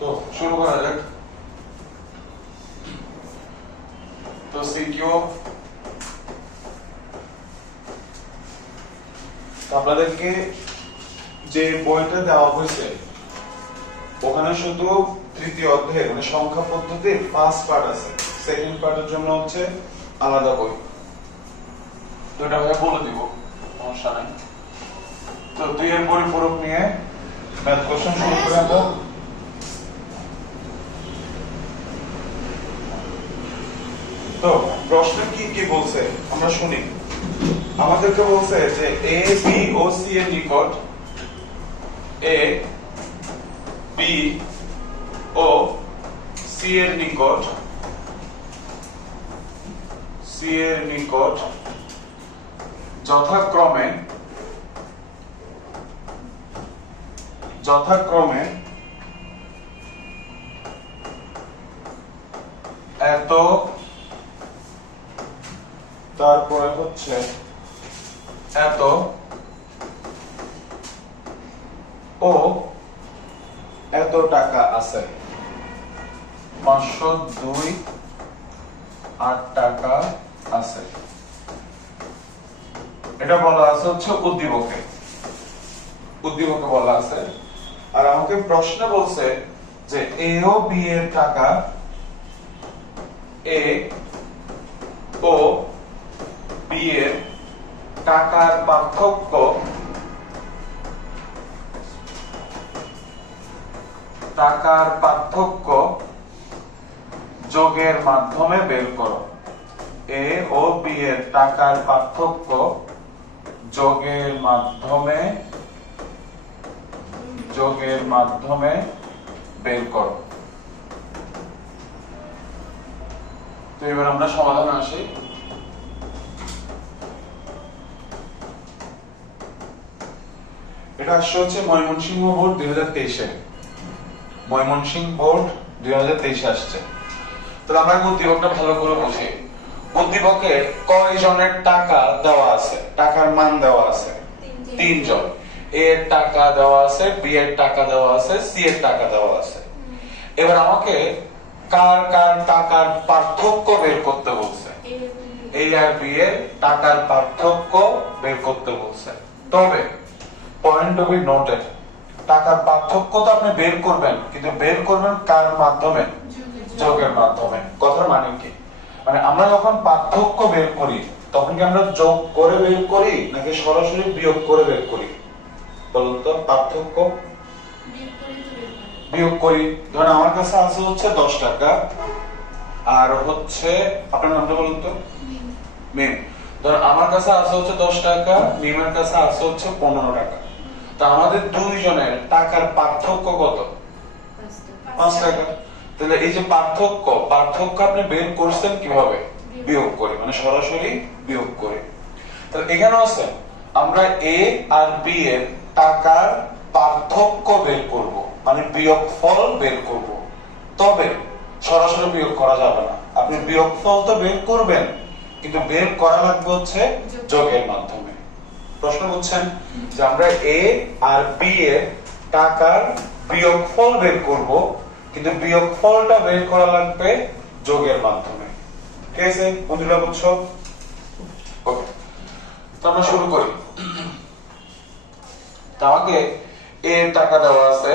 তো শুরু করা যাক। তো সিকিউ আপনাদেরকে যে বইটা দেওয়া হয়েছে ওখানে শুধু তৃতীয় অধ্যায় মানে সংখ্যা পদ্ধতির ফার্স্ট পার্ট আছে, সেকেন্ড পার্টের জন্য হচ্ছে আলাদা বই। তো এটা ভাই বলে দিব, সমস্যা নাই। তো 2 এর পরিপূরক নিয়ে ম্যাথ কোশ্চেন শুরু করে আমরা। তো প্রশ্ন কি কি বলছে আমরা শুনি। আমাদেরকে বলছে যে এ বি ও সি এর নিকট এ বি ও সি এর নিকট যথাক্রমে এত, তারপরে হচ্ছে এত ও এত টাকা আছে। 502 8 টাকা আছে। এটা বলা আছে হচ্ছে উদ্দীপকে বলা আছে। আর আমাকে প্রশ্ন বলছে যে এ ও বি এর টাকা, এ ও বি এর টাকার পার্থক্য যোগের মাধ্যমে বের করো। এ ও বি এর টাকার পার্থক্য যোগের মাধ্যমে বের করো। তো এবার আমরা সমাধানে আসি। এটা আসছে হচ্ছে ময়মনসিংহ বোর্ড 2023-এ। ময়মনসিংহ বোর্ড 2023-এ আসছে। তাহলে আমরা উদ্দীপকটা ভালো করে বুঝি। উদ্দীপকে কয়জনের টাকা দেওয়া আছে, টাকার মান দেওয়া আছে? 3 জন। এ এর টাকা দেওয়া আছে, বি এর টাকা দেওয়া আছে, সি এর টাকা দেওয়া আছে। এবার আমাকে কার কার টাকার পার্থক্য বের করতে বলছে। এ আর বি এর টাকার পার্থক্য বের করতে বলছে। তবে পয়েন্ট টু বি নোটেড, টাকার পার্থক্য তো আপনি বের করবেন, কিন্তু বের করবেন কার মাধ্যমে? যোগের মাধ্যমে। কথার মানে কি? মানে আমরা যখন পার্থক্য বের করি তখন কি আমরা যোগ করে বের করি নাকি সরাসরি বিয়োগ করে বের করি? বলুন তো। পার্থক্য বিয়োগ করি। ধরেন আমার কাছে আছে হচ্ছে 10 টাকা, আর হচ্ছে আপনার নামটা বলুন তো। মিম। ধরেন আমার কাছে আছে হচ্ছে 10 টাকা, মিমের কাছে আছে হচ্ছে 15 টাকা। তো আমাদের দুইজনের টাকার পার্থক্য কত? 5 টাকা। তাহলে এই যে পার্থক্য আপনি বের করছেন কিভাবে? বিয়োগ করে, মানে সরাসরি বিয়োগ করে। তাহলে এখানে আছে আমরা এ আর বি এর টাকার পার্থক্য বের করব, মানে বিয়োগফল বের করব। তবে সরাসরি বিয়োগ করা যাবে না। আপনি বিয়োগফল তো বের করবেন, কিন্তু বের করা লাগবে হচ্ছে যোগের মাধ্যমে। প্রশ্ন বুঝছেন যে আমরা এ আর বি এর টাকার বিয়োগফল বের করব, কিন্তু বিয়োগফলটা বের করা লাগবে যোগের মাধ্যমে। ঠিক আছে বন্ধুরা, বুঝছো? ওকে, তো আমরা শুরু করি। আমাকে এ টাকা দেওয়া আছে।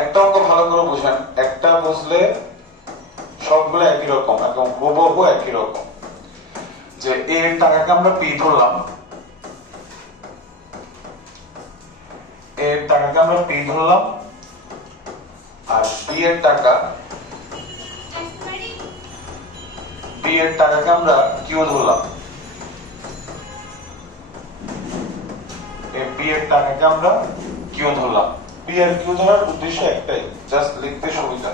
একটা অঙ্ক ভালো করে বুঝেন, একটা বুঝলে সবগুলো একই রকম, একদম হুবহু একই রকম। যে এ এর টাকাকে আমরা পি ধরলাম, এর টাকাকে আমরা পি ধরলাম, আর বি এর টাকাকে আমরা কিউ ধরলাম। বি এর টাকাকে আমরা কিউ ধরলাম। বি আর কিউ ধরার উদ্দেশ্য একটাই, জাস্ট লিখতে সুবিধা।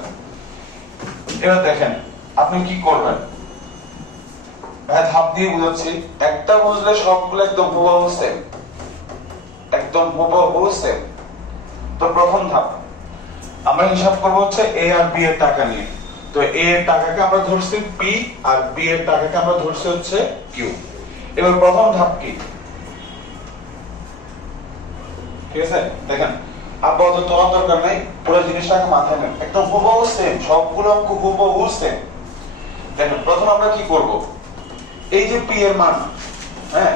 এবার দেখেন আপনি কি করবেন। ধাপ দিয়ে বুঝাচ্ছি। একটা বুঝলে সবগুলো একদম হুবহু সেম, একদম হুবহু সেম। তো প্রথম ধাপ আমরা হিসাব করব হচ্ছে এ আর বি এর টাকা নিয়ে। তো এ এর টাকাকে আমরা ধরছি পি, আর বি এর টাকাকে আমরা ধরছি হচ্ছে কিউ। এবার প্রথম ধাপ কি? ঠিক আছে, দেখেন আপাতত তোমার দরকার নাই, পুরো জিনিসটাকে মাথায় নেন, একদম হুবহু সেম, সবগুলো অঙ্ক হুবহু সেম। দেখেন প্রথম আমরা কি করব, এই যে পি এর মান, হ্যাঁ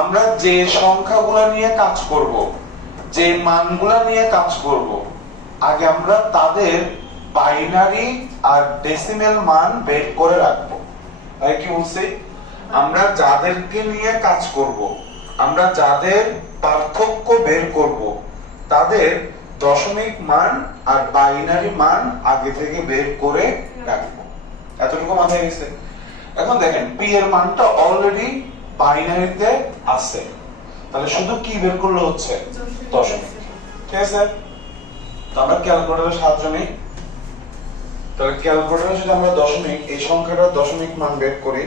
আমরা যে সংখ্যাগুলো নিয়ে কাজ করব, যে মানগুলা নিয়ে কাজ করব, আগে আমরা তাদের বাইনারি আর ডেসিমেল মান বের করে রাখবো। তাই কি বলছি, আমরা যাদেরকে নিয়ে কাজ করব, আমরা যাদের পার্থক্য বের করব, তাদের দশমিক মান আর বাইনারি মান আগে থেকে বের করে রাখবো। এতটুকু মাথায় গেছে? এখন দেখেন পি এর মানটা অলরেডি বাইনারিতে আছে, তাহলে শুধু কি বের করলে হচ্ছে দশমিক। ঠিক আছে, তো আমরা ক্যালকুলেটরের সাহায্য নিই। তাহলে ক্যালকুলেটরে যদি আমরা দশমিক, এই সংখ্যাটার দশমিক মান বের করি,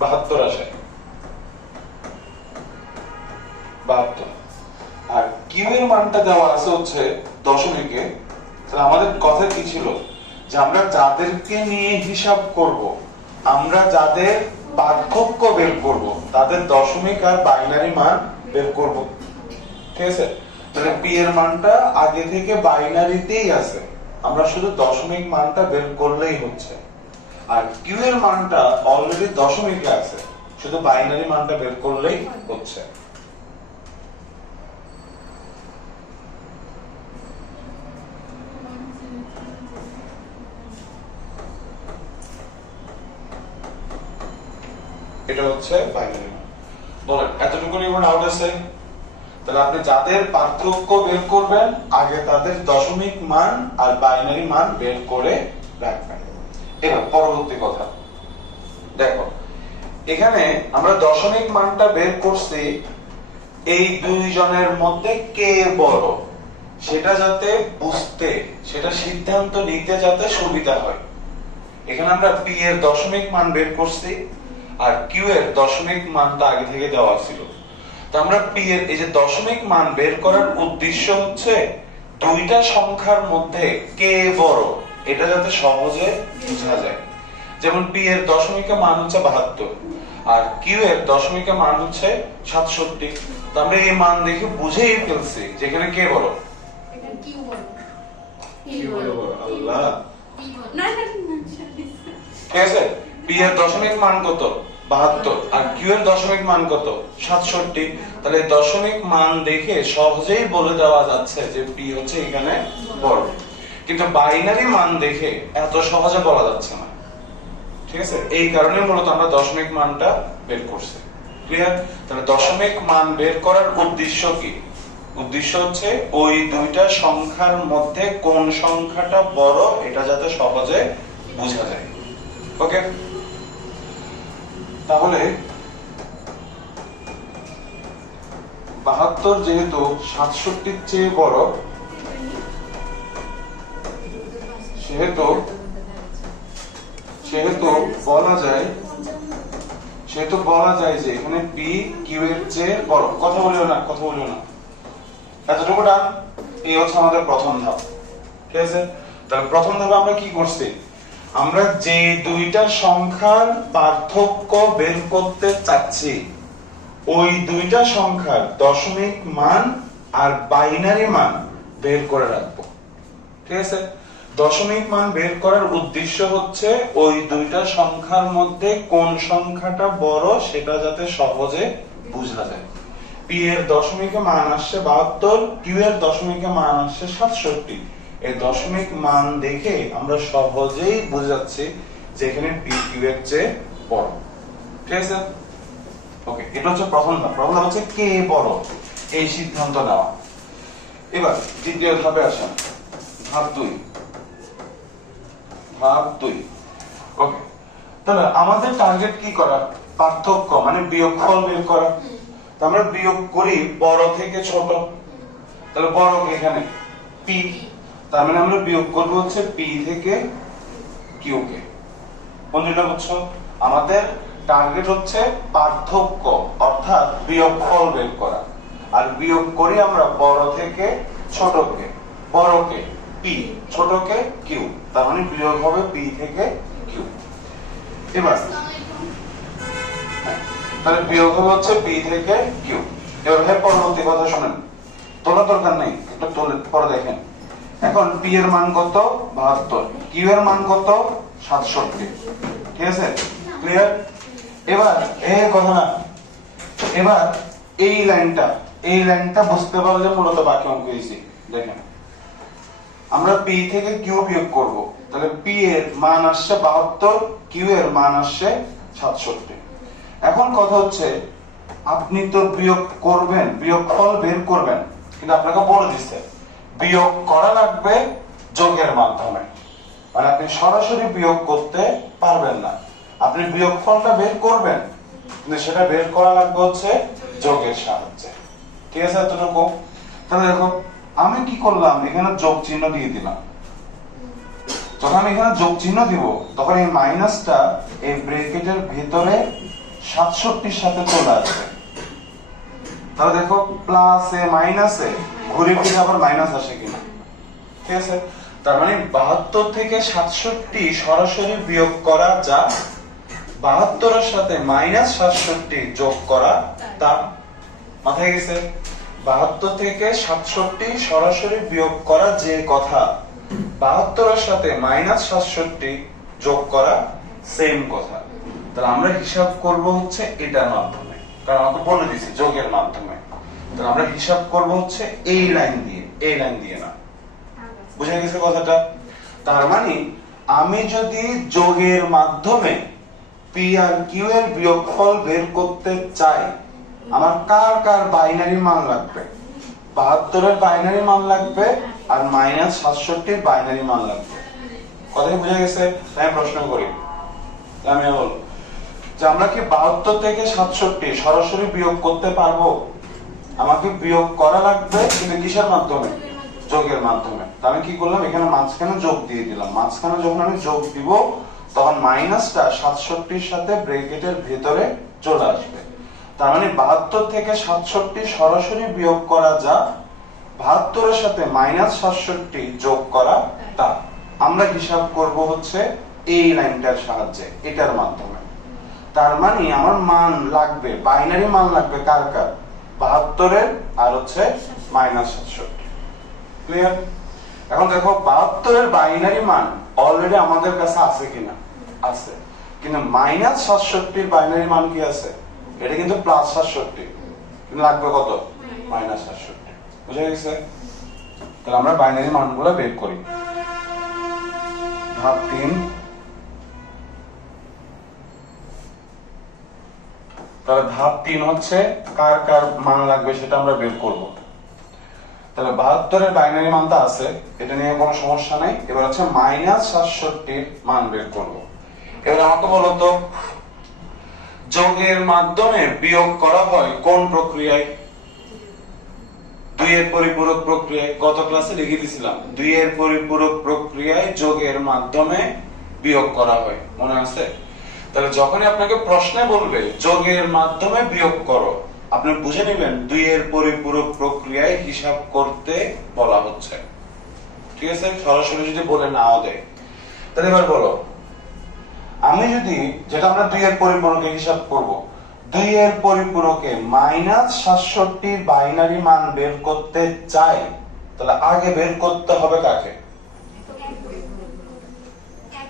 বাহাত্তর আসে, 72, আর কিউ এর মানটা দেওয়া আছে হচ্ছে দশমিকে। তাহলে আমাদের কথা কি ছিল, যে আমরা যাদেরকে নিয়ে হিসাব করব, আমরা যাদের পার্থক্য বের করব, তাদের দশমিক আর বাইনারি মান বের করব। ঠিক আছে, তাহলে পি এর মানটা আগে থেকে বাইনারিতেই আছে, আমরা শুধু দশমিক মানটা বের করলেই হচ্ছে। আর কিউ এর মানটা অলরেডি দশমিকে আছে, শুধু বাইনারি মানটা বের করলেই হচ্ছে। এটা হচ্ছে বাইনারি মান। বলেন এতটুকু নিয়ে কোনো ডাউট আছে? তাহলে আপনি যাদের পার্থক্য বের করবেন, আগে তাদের দশমিক মান আর বাইনারি মান বের করে রাখবেন। এবার পরবর্তী কথা দেখো, এখানে আমরা দশমিক মানটা বের করছি, এই দুইজনের মধ্যে কে বড় সেটা যাতে বুঝতে, সেটা সিদ্ধান্ত নিতে যাতে সুবিধা হয়। এখানে আমরা পি এর দশমিক মান বের করছি, আর কিউ এর দশমিক মানটা আগে থেকে দেওয়া ছিল। তো আমরা পি এর এই যে দশমিক মান বের করার উদ্দেশ্য হচ্ছে দুইটা সংখ্যার মধ্যে কে বড় এটা যাতে সহজে বোঝা যায়। যেমন পি এর দশমিকের মান হচ্ছে 72, আর কিউ এর দশমিকের মান হচ্ছে 67। তো আমরা এই মান দেখে বুঝেই ফেলছি যেখানে কে বড়, এখানে কিউ বড়, কিউ বড়। আল্লাহ, না ঠিক আছে, পি এর দশমিক মান কত 72, আর কিউ এর দশমিক মান কত 67। তাহলে দশমিক মান দেখে সহজেই বলে দেওয়া যাচ্ছে যে পি হচ্ছে এখানে বড়, কিন্তু বাইনারি মান দেখে এত সহজে বলা যাচ্ছে না। ঠিক আছে, এই কারণে মূলত আমরা দশমিক মানটা বের করছি। ক্লিয়ার? তাহলে দশমিক মান বের করার উদ্দেশ্য কি? উদ্দেশ্য হচ্ছে ওই দুইটা সংখ্যার মধ্যে কোন সংখ্যাটা বড় এটা যাতে সহজে বোঝা যায়। ওকে, তাহলে 72 যেহেতু 67 চেয়ে বড়, সেহেতু বলা যায় যে এখানে পি কিউ এর চেয়ে বড়। কথা বলিও না, এতটুকু ডান। এই হচ্ছে আমাদের প্রথম ধাপ। ঠিক আছে, তাহলে প্রথম ধাপে আমরা কি করছি, আমরা যে দুইটা সংখ্যার পার্থক্য বের করতে চাচ্ছি, ওই দুইটা সংখ্যার দশমিক মান আর বাইনারি মান বের করে রাখবো। ঠিক আছে, দশমিক মান বের করার উদ্দেশ্য হচ্ছে ওই দুইটা সংখ্যার মধ্যে কোন সংখ্যাটা বড় সেটা যাতে সহজে বোঝা যায়। পি এর দশমিকে মান আসছে 72, কিউ এর দশমিকে মান আসছে 67। এই দশমিক মান দেখে আমরা সহজেই বুঝে যাচ্ছি যে এখানে পি কিউ এর চেয়ে বড়। ঠিক আছে, ওকে, এটা হচ্ছে প্রথম ধাপ। প্রথম ধাপ হচ্ছে কে বড় এই সিদ্ধান্ত নেওয়া। এবার দ্বিতীয় ধাপে আসেন, ধাপ 2। ওকে, তাহলে আমাদের টার্গেট কি করা, পার্থক্য মানে বিয়োগফল বের করা। তো আমরা বিয়োগ করি বড় থেকে ছোট, তাহলে বড় এখানে পি, তার মানে আমরা বিয়োগ করব হচ্ছে পি থেকে কিউ কে। বন্ধুরা বুঝছো, আমাদের টার্গেট হচ্ছে পার্থক্য অর্থাৎ বিয়োগফল বের করা, আর বিয়োগ করি আমরা বড় থেকে ছোটকে, বড়কে পি, ছোট কে কিউ, তার মানে বিয়োগ হবে পি থেকে কিউ। এবার তাহলে বিয়োগ হবে হচ্ছে পি থেকে কিউ। এবার ভাই পরবর্তী কথা শুনেন, তোলা দরকার নেই, একটু তোলে পরে দেখেন। এখন পি এর মান কত 72, কিউ এর মান কত 67, ঠিক আছে ক্লিয়ার। এবার এই কথা না, এবার এই লাইনটা বুঝতে পারলে মূলত বাকি অঙ্ক ইজি। দেখেন আমরা পি থেকে কিউ বিয়োগ করব, তাহলে পি এর মান আসছে 72, কিউ এর মান আসছে 67। এখন কথা হচ্ছে আপনি তো বিয়োগ করবেন, বিয়োগফল বের করবেন, কিন্তু আপনাকে বলে দিচ্ছে বিয়োগ করা লাগবে যোগের মাধ্যমে, মানে আপনি সরাসরি বিয়োগ করতে পারবেন না। আপনি বিয়োগফলটা বের করবেন, কিন্তু সেটা বের করা লাগবে হচ্ছে যোগের সাহায্যে, ঠিক আছে এতটুকু। তাহলে দেখো আমি কি করলাম, এখানে যোগ চিহ্ন দিয়ে দিলাম। যখন আমি এখানে যোগ চিহ্ন দিব তখন এই মাইনাসটা এই ব্র্যাকেটের ভিতরে 67 সাথে চলে আসবে। তাহলে দেখো প্লাসে মাইনাসে ঘুরে ফিরে আবার মাইনাস আসে কিনা, ঠিক আছে। তার মানে 72 থেকে 67 সরাসরি বিয়োগ করা যা, 72 এর সাথে মাইনাস 67 যোগ করা তা। মাথায় গেছে? 72 থেকে 67 সরাসরি বিয়োগ করা যে কথা, 72 এর সাথে মাইনাস 67 যোগ করা সেম কথা। তাহলে আমরা হিসাব করব হচ্ছে এটার মাধ্যমে, কারণ আমাকে বলে দিয়েছে যোগের মাধ্যমে। তাহলে আমরা হিসাব করব হচ্ছে এই লাইন দিয়ে না। বুঝে গেছে কথাটা? তার মানে আমি যদি যোগের মাধ্যমে পি আর কিউ এর বিয়োগফল বের করতে চাই, আমার কার কার বাইনারি মান লাগবে? 72 এর বাইনারি মান লাগবে আর মাইনাস 67 এর বাইনারি মান লাগবে। কথা বুঝে গেছে? তাই প্রশ্ন করি, আমি বল যে আমরা কি 72 থেকে 67 সরাসরি বিয়োগ করতে পারবো? আমাকে বিয়োগ করা লাগবে, কিন্তু কিসের মাধ্যমে? যোগের মাধ্যমে। আমি কি করলাম, এখানে মাঝখানে যোগ দিয়ে দিলাম। মাঝখানে যখন আমি যোগ দিব তখন মাইনাসটা 67 সাথে ব্র্যাকেটের ভিতরে চলে আসবে। তার মানে 72 থেকে 67 সরাসরি বিয়োগ করা যা, 72 এর সাথে মাইনাস 67 যোগ করা তা। আমরা হিসাব করব হচ্ছে এই লাইনটার সাহায্যে, এটার মাধ্যমে। তার মানে আমার মান লাগবে, বাইনারি মান লাগবে কার কার? 72 এর আর হচ্ছে মাইনাস 67। ক্লিয়ার? এখন দেখো 72 এর বাইনারি মান অলরেডি আমাদের কাছে আছে কিনা? আছে। কিন্তু মাইনাস 67 এর বাইনারি মান কি আছে? এটা কিন্তু প্লাস 67, কিন্তু লাগবে কত? মাইনাস 67। বুঝে গেছে? তাহলে আমরা বাইনারি মানগুলো বের করি। ধাপ 3, তাহলে ধাপ 3 হচ্ছে কার কার মান লাগবে সেটা আমরা বের করব। তাহলে 72 এর বাইনারি মানটা আছে, এটা নিয়ে কোনো সমস্যা নাই। এবার হচ্ছে মাইনাস 67 এর মান বের করব। এবার আমাকে বলো তো, যোগের মাধ্যমে বিয়োগ করা হয় কোন প্রক্রিয়ায়? 2 এর পরিপূরক প্রক্রিয়ায়। গত ক্লাসে লিখে দিয়েছিলাম 2 এর পরিপূরক প্রক্রিয়ায় যোগের মাধ্যমে বিয়োগ করা হয়, মনে আছে? তাহলে যখনই আপনাকে প্রশ্নে বলবে যোগের মাধ্যমে বিয়োগ করো, আপনি বুঝে নেবেন 2 এর পরিপূরক প্রক্রিয়ায় হিসাব করতে বলা হচ্ছে, ঠিক আছে? সরাসরি যদি বলে নাও দেয়। তাহলে এবার বলো, আমি যদি, যেটা আমরা 2 এর পরিপূরকে হিসাব করব, 2 এর পরিপূরকে মাইনাস 67 বাইনারি মান বের করতে চাই, তাহলে আগে বের করতে হবে কাকে?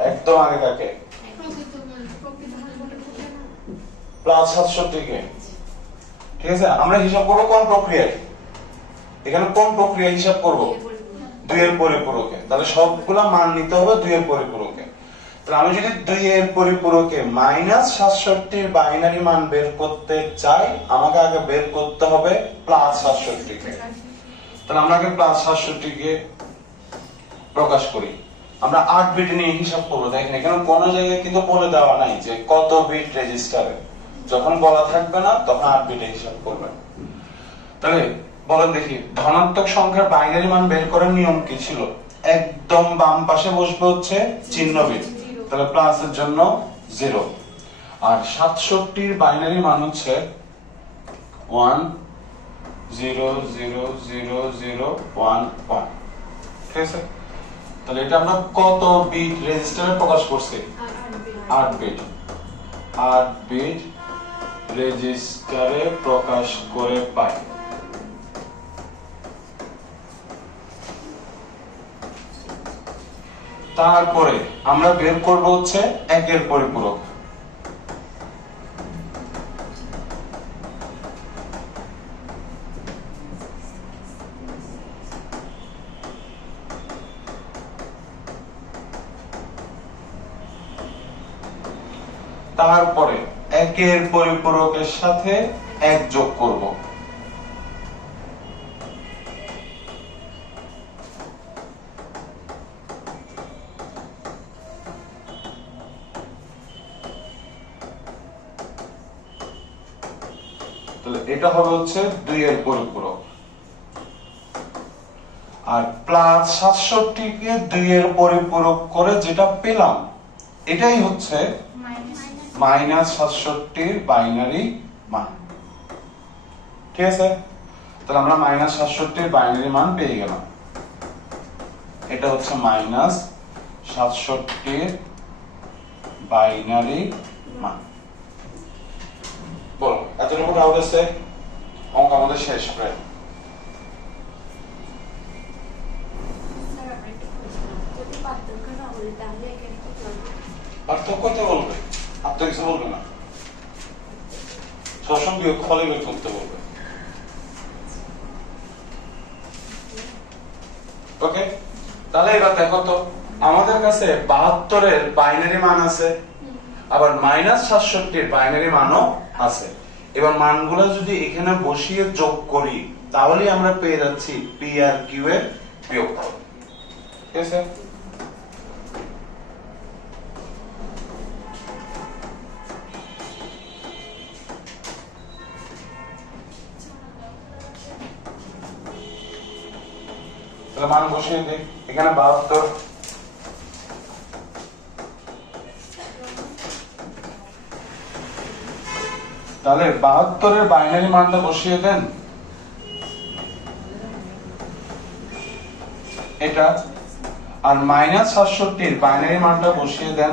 একদম আগে কাকে? প্লাস 67 কে। ঠিক আছে, আমরা হিসাব করব কোন প্রক্রিয়ায়? এখানে কোন প্রক্রিয়া হিসাব করব? 2 এর পরিপূরকে। তাহলে সবগুলা মান নিতে হবে 2 এর পরিপূরকে। তাহলে আমি যদি 2 এর পরিপূরকে মাইনাস 67 বাইনারি মান বের করতে চাই, আমাকে আগে বের করতে হবে প্লাস 67 কে। তাহলে আমরা আগে প্লাস 67 কে প্রকাশ করি। আমরা 8 বিট নিয়ে হিসাব করব। দেখেন এখানে কোন জায়গায় কিন্তু বলে দেওয়া নাই যে কত বিট রেজিস্টারে। যখন বলা থাকবে না তখন 8 বিটে হিসাব করবেন। তাহলে বলেন দেখি, ধনাত্মক সংখ্যার বাইনারি মান বের করার নিয়ম কি ছিল? একদম বাম পাশে বসবে হচ্ছে চিহ্ন বিট, তাহলে প্লাস এর জন্য 0, আর 67 এর বাইনারি মান হচ্ছে 1 0 0 0 0 1 1। ঠিক আছে, তাহলে এটা আমরা কত বিট রেজিস্টারে প্রকাশ করছি? 8 বিট। 8 বিট রেজিস্টারে প্রকাশ করে পাই। তারপরে আমরা বের করব হচ্ছে একের পরিপূরক। তারপরে একের পরিপূরকের সাথে 1 যোগ করব। তাহলে এটা হবে হচ্ছে 2 এর পরিপূরক। আর প্লাস 67 কে 2 এর পরিপূরক করে যেটা পেলাম এটাই হচ্ছে -67 বাইনারি মান। ঠিক আছে, তাহলে আমরা -67 বাইনারি মান পেয়ে গেলাম। এটা হচ্ছে -67 বাইনারি মান। বলো এতটুকু ডাউট আছে? অঙ্ক আমাদের শেষ প্রায়। পার্থক্যতে বলবে, আর তো কিছু বলবে না। শোষণ বিয়োগ ফলে বের করতে বলবে। ওকে, তাহলে এবার দেখো তো আমাদের কাছে 72 এর বাইনারি মান আছে, আবার -67 এর বাইনারি মানও আছে। এবার মানগুলো যদি এখানে বসিয়ে যোগ করি তাহলে আমরা পেয়ে যাচ্ছি পি আর কিউ এর বিয়োগফল। ঠিক আছে, তাহলে মান বসিয়ে দিই এখানে 72। তাহলে 72 এর বাইনারি মানটা বসিয়ে দেন এটা, আর -67 এর বাইনারি মানটা বসিয়ে দেন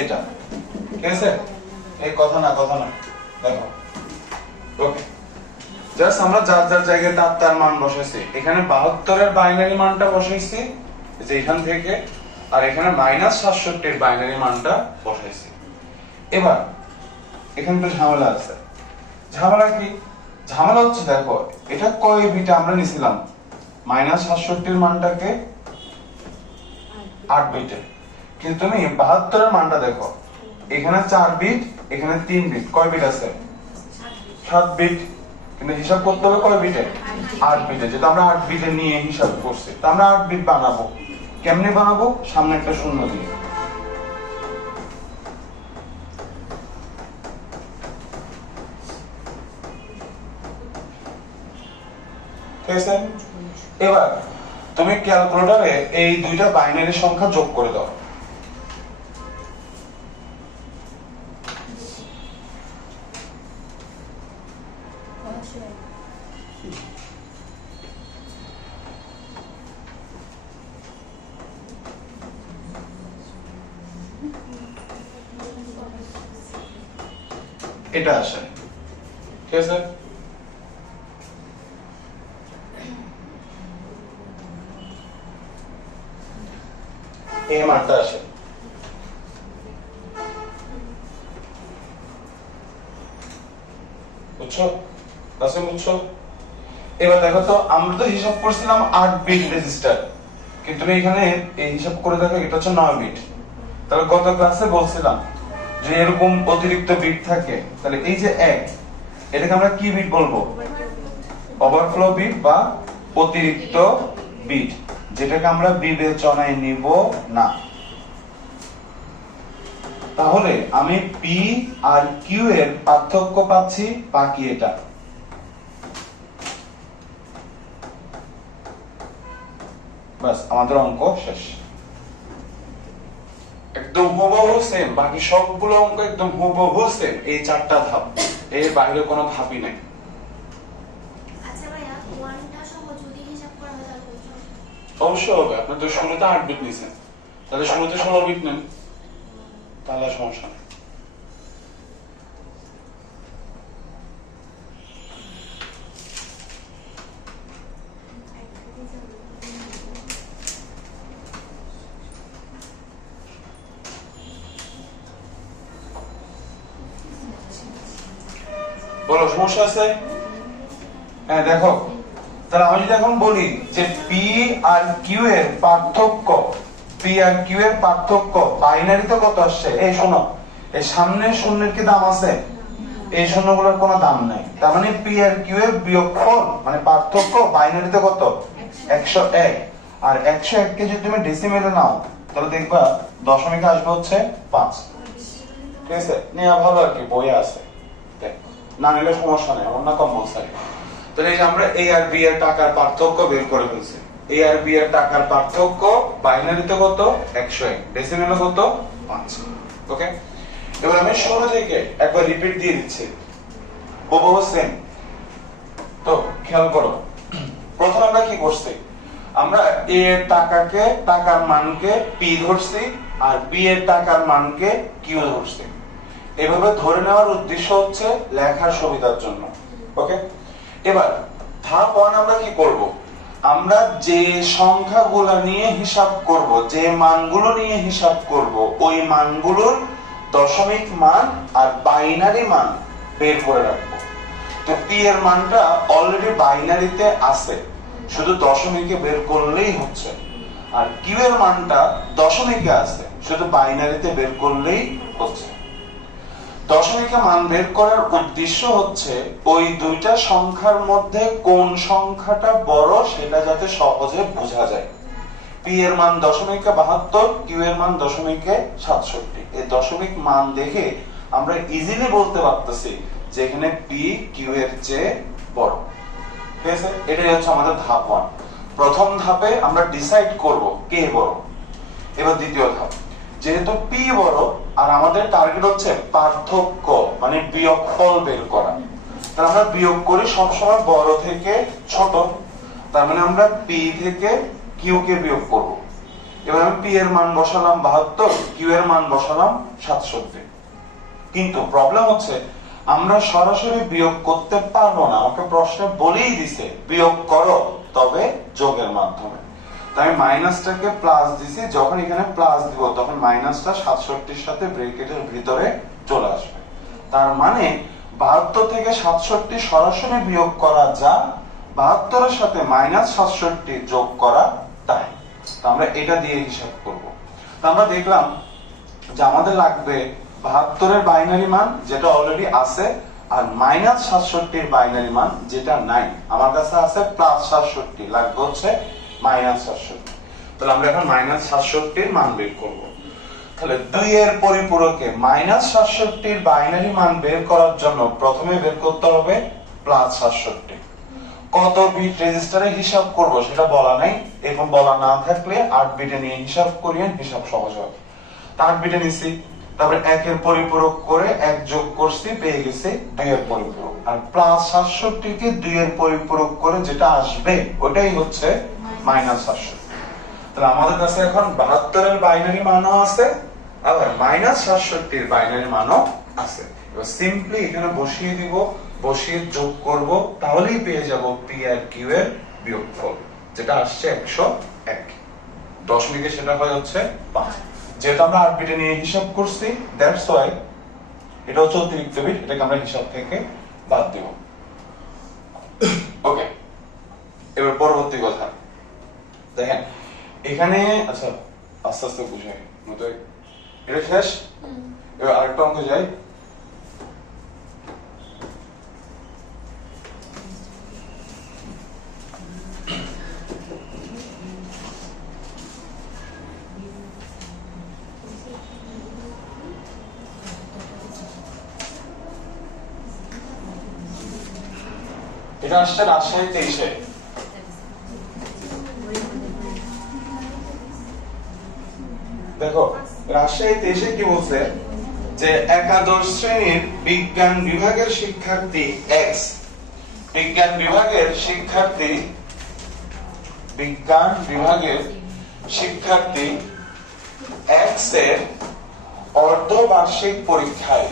এটা। ঠিক আছে, এই কথা না দেখো। ওকে, জাস্ট আমরা যার যার জায়গায় তার মান বসাইছি। এখানে 72 এর বাইনারি মানটা বসাইছি যে এখান থেকে, আর এখানে -67 এর বাইনারি মানটা বসাইছি। এবার এখানে তো ঝামেলা আছে। ঝামেলা কি? ঝামেলা হচ্ছে দেখো এটা কয় বিট আমরা নিছিলাম? -67 এর মানটাকে 8 বিটে, কিন্তু তুমি 72 এর মানটা দেখো এখানে 4 বিট, এখানে 3 বিট, কয় বিট আছে? 7 বিট। কিন্তু হিসাব করতে হবে কয় বিটে? 8 বিটে। যেটা আমরা 8 বিটে নিয়ে হিসাব করছি, তো আমরা 8 বিট বানাবো। কেমনে বানাবো? সামনে একটা শূন্য দিয়ে। ঠিক আছে, এবার তুমি ক্যালকুলেটরে এই দুইটা বাইনারি সংখ্যা যোগ করে দাও। এটা আসে। ঠিক আছে, এই মানটা আসে। বুঝছো? বুঝছো? এবার দেখো তো আমরা তো হিসাব করছিলাম 8 বিট রেজিস্টার, কিন্তু তুমি এখানে এই হিসাব করে দেখো এটা হচ্ছে 9 বিট। তাহলে গত ক্লাসে বলছিলাম যে এরকম অতিরিক্ত বিট থাকে, তাহলে এই যে 1 এটাকে আমরা কি বিট বলবো? ওভারফ্লো বিট বা অতিরিক্ত বিট, যেটাকে আমরা বিবেচনায় নিব না। তাহলে আমি পি আর কিউ এর পার্থক্য পাচ্ছি বাকি এটা। বাস, আমাদের অঙ্ক শেষ। একদম হুবহু সেম, বাকি সবগুলো অঙ্ক একদম হুবহু সেম। এই 4টা ধাপ, এর বাইরে কোনো ধাপই নাই। আচ্ছা ভাইয়া, 1টা সহ যদি হিসাব করা হয় তাহলে অবশ্যই হবে, আপনি তো শুরুতে 8 বিট নিছেন, তাহলে শুরুতে 16 বিট নেন, তাহলে আর সমস্যা নেই। বলো, সমস্যা আছে? হ্যাঁ দেখো, তাহলে আমি যদি এখন বলি যে পি আর কিউ এর পার্থক্য, পি আর কিউ এর পার্থক্য বাইনারিতে কত আসছে, এই শোনো, এই সামনের শূন্যের কি দাম আছে? এই শূন্যগুলোর কোনো দাম নাই, তার মানে পি আর কিউ এর বিয়োগফল মানে পার্থক্য বাইনারিতে কত? 101। আর 101 কে যদি তুমি ডেসিমেলে নাও তাহলে দেখবা দশমিকে আসবে হচ্ছে 5। ঠিক আছে, নেওয়া ভালো আর কি, বইয়ে আছে, না নিলে সমস্যা নেই, আমার না কম্পালসারি। তাহলে এই যে আমরা এ আর বি এর টাকার পার্থক্য বের করে ফেলছি। এ আর বি এর টাকার পার্থক্য বাইনারিতে কত? 101, ডেসিমেলে কত? 5। ওকে, এবার আমি শুরু থেকে একবার রিপিট দিয়ে দিচ্ছি, হুবহু সেম। তো খেয়াল করো, প্রথম আমরা কি করছি, আমরা এ এর টাকাকে, টাকার মানকে পি ধরছি, আর বি এর টাকার মানকে কিউ ধরছি। এভাবে ধরে নেওয়ার উদ্দেশ্য হচ্ছে লেখার সুবিধার জন্য। ওকে, এবার ধাপ 1 আমরা কি করব, আমরা যে সংখ্যাগুলো নিয়ে হিসাব করব, যে মানগুলো নিয়ে হিসাব করব, ওই মানগুলোর দশমিক মান আর বাইনারি মান বের করে রাখবো। তো পি এর মানটা অলরেডি বাইনারিতে আছে, শুধু দশমিকে বের করলেই হচ্ছে। আর কিউ এর মানটা দশমিকে আছে, শুধু বাইনারিতে বের করলেই হচ্ছে। দশমিকে মান বের করার উদ্দেশ্য হচ্ছে ওই দুইটা সংখ্যার মধ্যে কোন সংখ্যাটা বড় সেটা যাতে সহজে বোঝা যায়। পি এর মান দশমিকে 72, কিউ এর মান দশমিকে 67। এই দশমিক মান দেখে আমরা ইজিলি বলতে পারতেছি যে এখানে পি কিউ এর চেয়ে বড়। ঠিক আছে, এটাই হচ্ছে আমাদের ধাপ 1। প্রথম ধাপে আমরা ডিসাইড করব কে বড়। এবার দ্বিতীয় ধাপ, যেহেতু পি বড় আর আমাদের টার্গেট হচ্ছে পার্থক্য মানে বিয়োগফল বের করা, তাহলে আমরা বিয়োগ করি সবসময় বড় থেকে ছোট। তার মানে আমরা পি থেকে কিউ কে বিয়োগ করব। এবার আমি পি এর মান বসালাম 72, কিউ এর মান বসালাম 67। কিন্তু প্রবলেম হচ্ছে আমরা সরাসরি বিয়োগ করতে পারবো না, আমাকে প্রশ্নে বলেই দিছে বিয়োগ করো তবে যোগের মাধ্যমে। আমি মাইনাসটাকে প্লাস দিছি, যখন এখানে প্লাস দিব তখন মাইনাসটা 67 সাথে ব্র্যাকেটের ভিতরে চলে আসবে। তার মানে 72 থেকে 67 সরাসরি বিয়োগ করা যা, 72 এর সাথে -67 যোগ করা তাই। তো আমরা এটা দিয়ে হিসাব করব। তো আমরা দেখলাম যে আমাদের লাগবে 72 এর বাইনারি মান যেটা অলরেডি আছে, আর -67 এর বাইনারি মান যেটা নাই। আমার কাছে আছে +67, লাগবে হচ্ছে -67। তাহলে আমরা এখন -67 এর মান বের করব। তাহলে 2 এর পরিপূরকে -67 এর বাইনারি মান বের করার জন্য প্রথমে বের করতে হবে +67। কত বিট রেজিস্টারে হিসাব করব সেটা বলা নাই, এখন বলা না থাকলে 8 বিটে নিয়ে হিসাব করিয়েন, হিসাব সহজ হবে। 8 বিটে নিছি, তারপরে 1 এর পরিপূরক করে 1 যোগ করছি, পেয়ে গেছি 2 এর পরিপূরক। আর +67 কে 2 এর পরিপূরক করে যেটা আসবে ওটাই হচ্ছে -67। তাহলে আমাদের কাছে এখন 72 এর বাইনারি মানও আছে, আবার -67 এর বাইনারি মানও আছে। এবার সিম্পলি এখানে বসিয়ে দিব, বসিয়ে যোগ করব, তাহলেই পেয়ে যাব পি আর কিউ এর বিয়োগফল, যেটা আসছে 101। দশমিকে সেটা হয় হচ্ছে 5। যেহেতু আমরা 8 বিটে নিয়ে হিসাব করছি, দ্যাটস ওয়াই এটা হচ্ছে অতিরিক্ত বিট, এটাকে আমরা হিসাব থেকে বাদ দেব। ওকে, এবার পরবর্তী কথা দেখেন, এখানে আচ্ছা আস্তে আস্তে বুঝাই, এটা শেষ। এবার আরেকটা অঙ্ক যাই। এটা আসছে রাজশাহী 23-এ। দেখো রাজশাহী 23-এ কি বলছে যে একাদশ শ্রেণীর বিজ্ঞান বিভাগের শিক্ষার্থী এক্স, বিজ্ঞান বিভাগের শিক্ষার্থী বিজ্ঞান বিভাগের শিক্ষার্থী এক্স এর অর্ধবার্ষিক পরীক্ষায়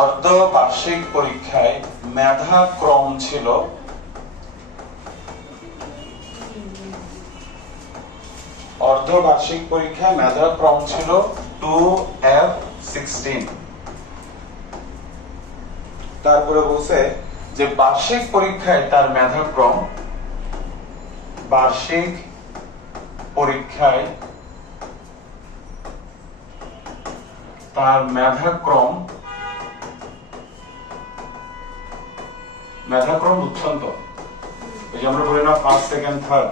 অর্ধবার্ষিক পরীক্ষায় মেধাক্রম ছিল অর্ধবার্ষিক পরীক্ষায় মেধাক্রম ছিল 2F16। তারপরে বলছে যে বার্ষিক পরীক্ষায় তার মেধাক্রম বার্ষিক পরীক্ষায় তার মেধাক্রম বুঝছেন তো, এই যে আমরা বলি না ফার্স্ট সেকেন্ড থার্ড,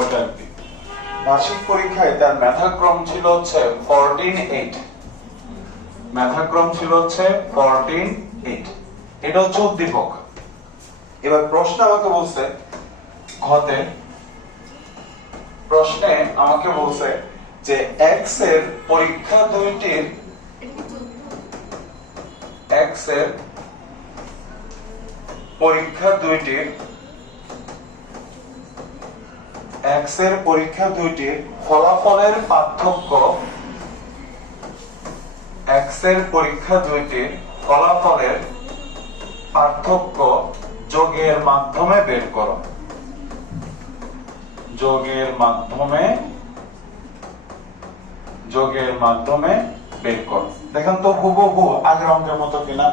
ওটা আর কি। বার্ষিক পরীক্ষায় তার মেধাক্রম ছিল হচ্ছে 14.8, মেধাক্রম ছিল হচ্ছে 14.8। এটা হচ্ছে উদ্দীপক। এবার প্রশ্ন আমাকে বলছে ঘতে, প্রশ্নে আমাকে বলছে যে এক্স এর পরীক্ষা দুইটির ফলাফলের পার্থক্য যোগের মাধ্যমে বের করো। যোগের মাধ্যমে বের করো। দেখেন তো হুবহু আগের অঙ্কের মতো কিনা,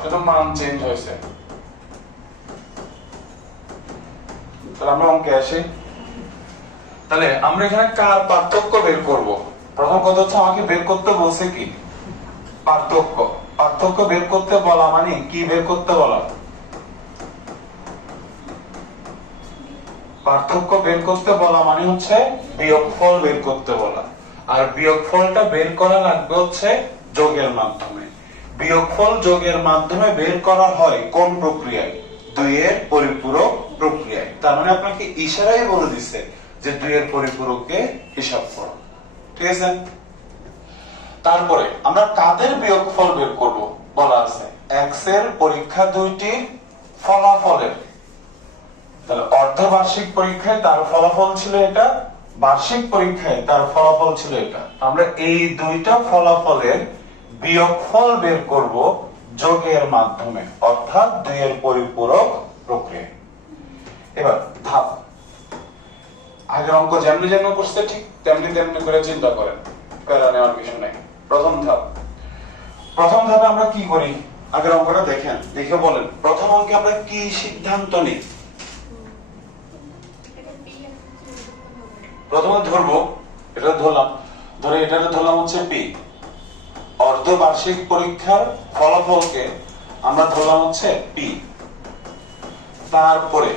শুধু মান চেঞ্জ হয়েছে। তাহলে আমরা অঙ্কে আসি। তাহলে আমরা এখানে কার পার্থক্য বের করব? প্রথম কথা হচ্ছে আমাকে বের করতে বলছে কি? পার্থক্য। পার্থক্য বের করতে বলা মানে কি বের করতে বলা? পার্থক্য বের করতে বলা মানে হচ্ছে বিয়োগফল বের করতে বলা। আর বিয়োগফলটা বের করা লাগবে হচ্ছে যোগের মাধ্যমে। বিয়োগফল যোগের মাধ্যমে বের করা হয় কোন প্রক্রিয়ায়? 2 এর পরিপূরক প্রক্রিয়ায়। তার মানে আপনাকে ইশারায় বলে দিচ্ছে যে 2 এর পরিপূরককে হিসাব করো। ঠিক আছে? তারপরে আমরা কাদের বিয়োগফল বের করব বলা আছে? এক্স এর পরীক্ষা দুইটি ফলাফলের। তাহলে অর্ধবার্ষিক পরীক্ষায় তার ফলাফল ছিল এটা, বার্ষিক পরীক্ষায় তার ফলাফল ছিল এটা। আমরা এই দুইটা ফলাফলের বিয়োগফল বের করব যোগের মাধ্যমে, অর্থাৎ 2 এর পরিপূরক প্রক্রিয়া। এবার ধাপ, আগের অঙ্ক যেমনি করছে ঠিক তেমনি করে চিন্তা করেন, প্যারা নেওয়ার কিছু নাই। প্রথম ধাপে আমরা কি করি? আগের অঙ্কটা দেখেন, দেখে বলেন প্রথম অঙ্কে আমরা কি সিদ্ধান্ত নিই? প্রথমে ধরবো, এটা ধরলাম, ধরে এটাকে ধরলাম হচ্ছে পি। অর্ধবার্ষিক পরীক্ষার ফলাফলকে আমরা ধরলাম হচ্ছে পি। তারপরে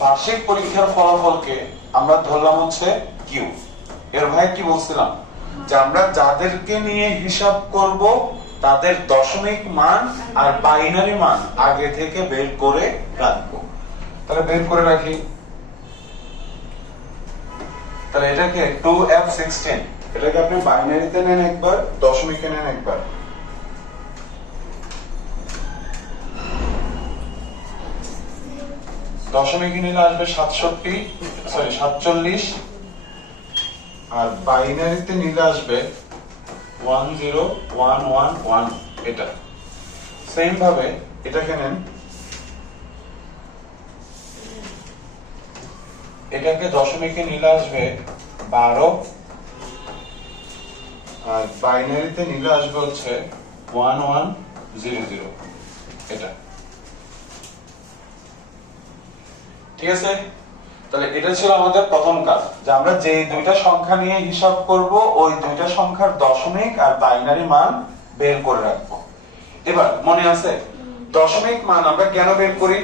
বার্ষিক পরীক্ষার ফলাফলকে আমরা ধরলাম হচ্ছে কিউ। এর ভাই কি বলছিলাম? যে আমরা যাদেরকে নিয়ে হিসাব করব তাদের দশমিক মান আর বাইনারি মান আগে থেকে বের করে রাখবো। তাহলে বের করে রাখি। তাহলে এটাকে 2F16, এটাকে আপনি বাইনারিতে নেন একবার, দশমিকে নেন একবার। দশমিকে নিলে আসবে 47, আর বাইনারিতে নিলে আসবে 10111। এটা সেম ভাবে এটাকে নেন, এটাকে দশমিকে নিলে আসবে 12, আর বাইনারিতে নিলে আসবে হচ্ছে 1100। এটা ঠিক আছে? তাহলে এটা ছিল আমাদের প্রথম কাজ, যে আমরা যে দুইটা সংখ্যা নিয়ে হিসাব করব ওই দুইটা সংখ্যার দশমিক আর বাইনারি মান বের করে রাখবো। এবার মনে আছে দশমিক মান আমরা কেন বের করি?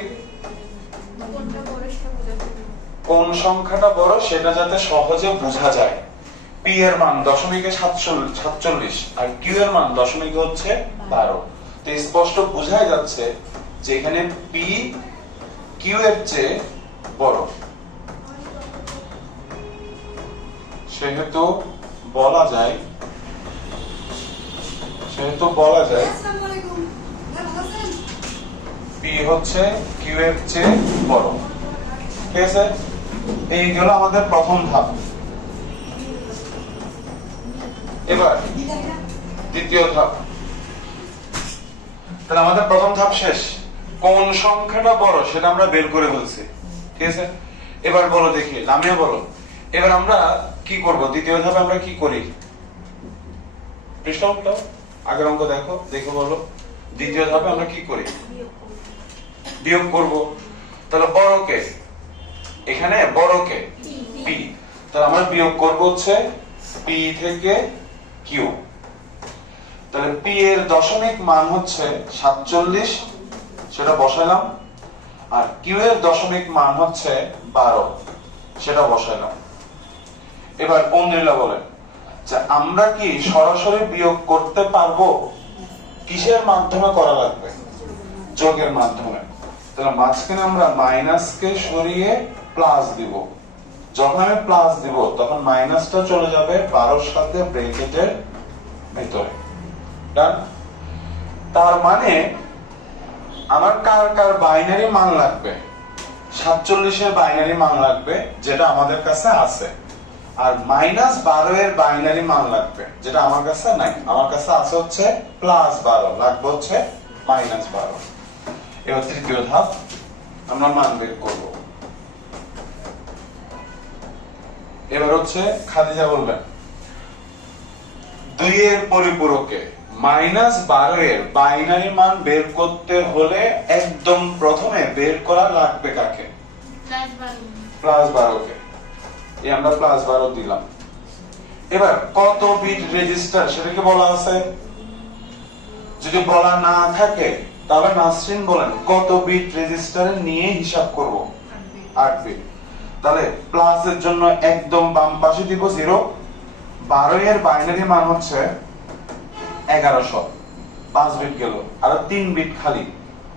কোন সংখ্যাটা বড় সেটা যাতে সহজে বোঝা যায়। পি এর মান দশমিকে 47 আর কিউ এর মান দশমিকে হচ্ছে 12। তো স্পষ্ট বোঝাই যাচ্ছে যে এখানে পি কিউ এর চেয়ে বড়। সেহেতু বলা যায় আসসালামু আলাইকুম ভালো আছেন পি হচ্ছে কিউ এর চেয়ে বড়। ঠিক আছে, এই গেল আমাদের প্রথম ধাপ। এবার দ্বিতীয় ধাপ। তাহলে আমাদের প্রথম ধাপ শেষ। কোন সংখ্যাটা বড় সেটা আমরা বের করে ফেলছি। ঠিক আছে, এবার বলো দেখি, লামিয়া বলো, এবার আমরা কি করব? দ্বিতীয় ধাপে আমরা কি করি? পৃষ্ঠা উল্টাও, আগের অঙ্ক দেখো, দেখে বলো দ্বিতীয় ধাপে আমরা কি করি? বিয়োগ করব। তাহলে বড়কে, এখানে বড়কে পি, তাহলে আমরা বিয়োগ করব হচ্ছে পি থেকে কিউ। তাহলে পি এর দশমিক মান হচ্ছে 47, সেটা বসাইলাম, আর কিউ এর দশমিক মান হচ্ছে 12, সেটা বসাইলাম। এবার অন্দ্রিলা বলেন যে আমরা কি সরাসরি বিয়োগ করতে পারবো? কিসের মাধ্যমে করা লাগবে? যোগের মাধ্যমে। তাহলে মাঝখানে আমরা মাইনাসকে সরিয়ে প্লাস দিব। যখন আমি প্লাস দিব তখন মাইনাসটা চলে যাবে 12 এর সাথে ব্র্যাকেটের ভিতরে। ডান? তার মানে আমার কার কার বাইনারি মান লাগবে? 47 এর বাইনারি মান লাগবে, যেটা আমাদের কাছে আছে, আর -12 এর বাইনারি মান লাগবে, যেটা আমার কাছে নাই। আমার কাছে আছে হচ্ছে +12, লাগবে হচ্ছে -12। এবার তৃতীয় ধাপ, আমরা মান বের করব। এবার হচ্ছে খাদিজা বলবেন 2 এর পরিপূরকে -12 এর বাইনারি মান বের করতে হলে একদম প্রথমে বের করা লাগবে কাকে? +12 কে। এই আমরা +12 দিলাম। এবার কত বিট রেজিস্টার সেটাকে বলা আছে? যদি বলা না থাকে তাহলে নাসরিন বলেন কত বিট রেজিস্টারে নিয়ে হিসাব করব? 8 বিট। তাহলে প্লাস এর জন্য একদম বাম পাশে দিব 0। 12 এর বাইনারি মান হচ্ছে 1100, 5 বিট গেল, আর 3 বিট খালি,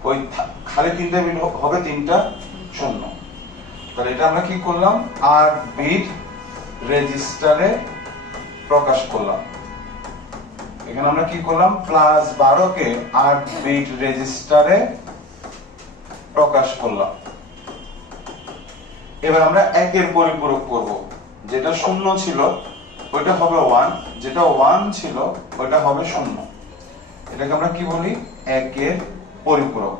ওই খালি 3টা বিট হবে 3টা শূন্য। তাহলে এটা আমরা কি করলাম? 8 বিট রেজিস্টারে প্রকাশ করলাম। এখানে আমরা কি করলাম? +12 কে 8 বিট রেজিস্টারে প্রকাশ করলাম। এবার আমরা 1 এর পরিপূরক করব। যেটা 0 ছিল ওইটা হবে 1, যেটা 1 ছিল ওইটা হবে 0। এটাকে আমরা কি বলি? 1 এর পরিপূরক।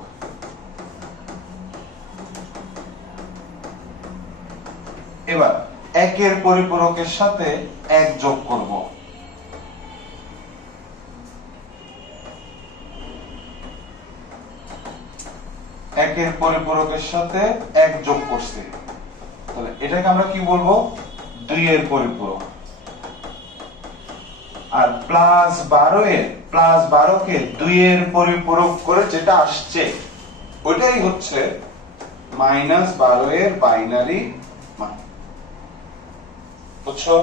এবার 1 এর পরিপূরকের সাথে 1 যোগ করব। একের পরিপূরকের সাথে 1 যোগ করছি, তাহলে এটাকে আমরা কি বলবো? 2 এর পরিপূরক। আর +12 কে 2 এর পরিপূরক করে যেটা আসছে ওইটাই হচ্ছে -12 এর বাইনারি মান। বুঝছো?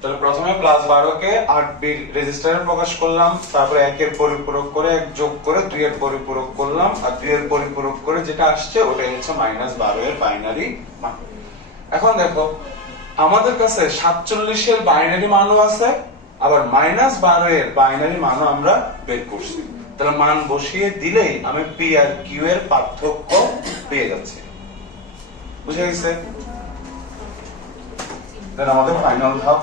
তাহলে প্রথমে +12 কে 8 বিট রেজিস্টারে প্রকাশ করলাম, তারপরে 1 এর পরিপূরক করে 1 যোগ করে 2 এর পরিপূরক করলাম, আর 2 এর পরিপূরক করে যেটা আসছে ওটাই হচ্ছে -12 এর বাইনারি মান। এখন দেখো আমাদের কাছে 47 এর বাইনারি মানও আছে, আবার -12 এর বাইনারি মানও আমরা বের করছি। তাহলে মান বসিয়ে দিলেই আমি পি আর কিউ এর পার্থক্য পেয়ে যাচ্ছি। বুঝে গেছে? তাহলে আমাদের ফাইনাল ধাপ।